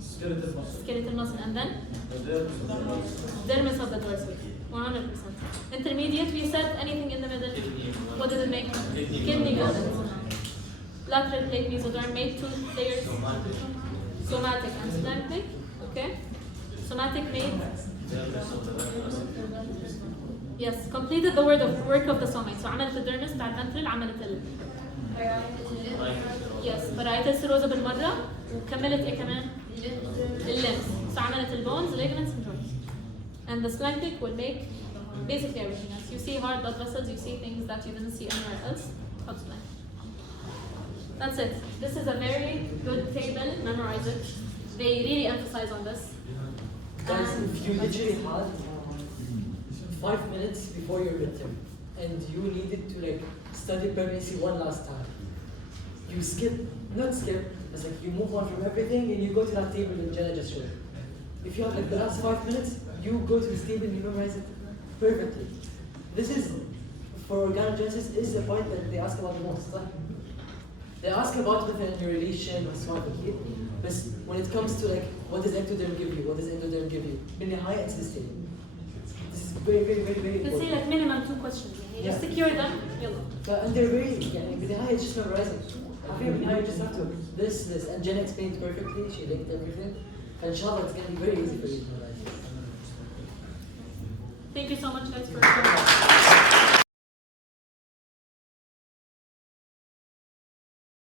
Skeletal muscle, and then? Dermis of the dorsal, 100%. Intermediate, we said anything in the middle. What did it make? Kidney glands. Lateral plate mesoderm made 2 layers. Somatic and splanchnic. Okay. Somatic made. Yes, completed the work of the somite. So عملت الدرمس بتاع الفنترال, عملت yes, parietal serosa بالمرة, وكملت ايه كمان؟ الليمس. So عملت البونز, ligaments, and joints. And the splanchnic will make basically everything else. You see hard blood vessels, you see things that you didn't see anywhere else. That's it. This is a very good table. Memorize it. They really emphasize on this. Guys, if you literally had 5 minutes before your midterm and you needed to like study pregnancy one last time, you not skip, it's like you move on from everything and you go to that table that Jana just showed. If you have like the last 5 minutes, you go to this table and you memorize it perfectly. This is, for organogenesis, is the point that they ask about the most. They ask about مثلا neurulation or so on, but when it comes to like what does ectoderm give you, what does endoderm give you, بالنهاية it's the same. This is very You can say like minimum 2 questions. You just secure them. يلا. And they're very يعني بالنهاية just memorizing. بالنهاية you just have to this and Jana explained perfectly. She linked everything. And inshallah it's gonna be very easy for you to memorize. Thank you so much guys for coming.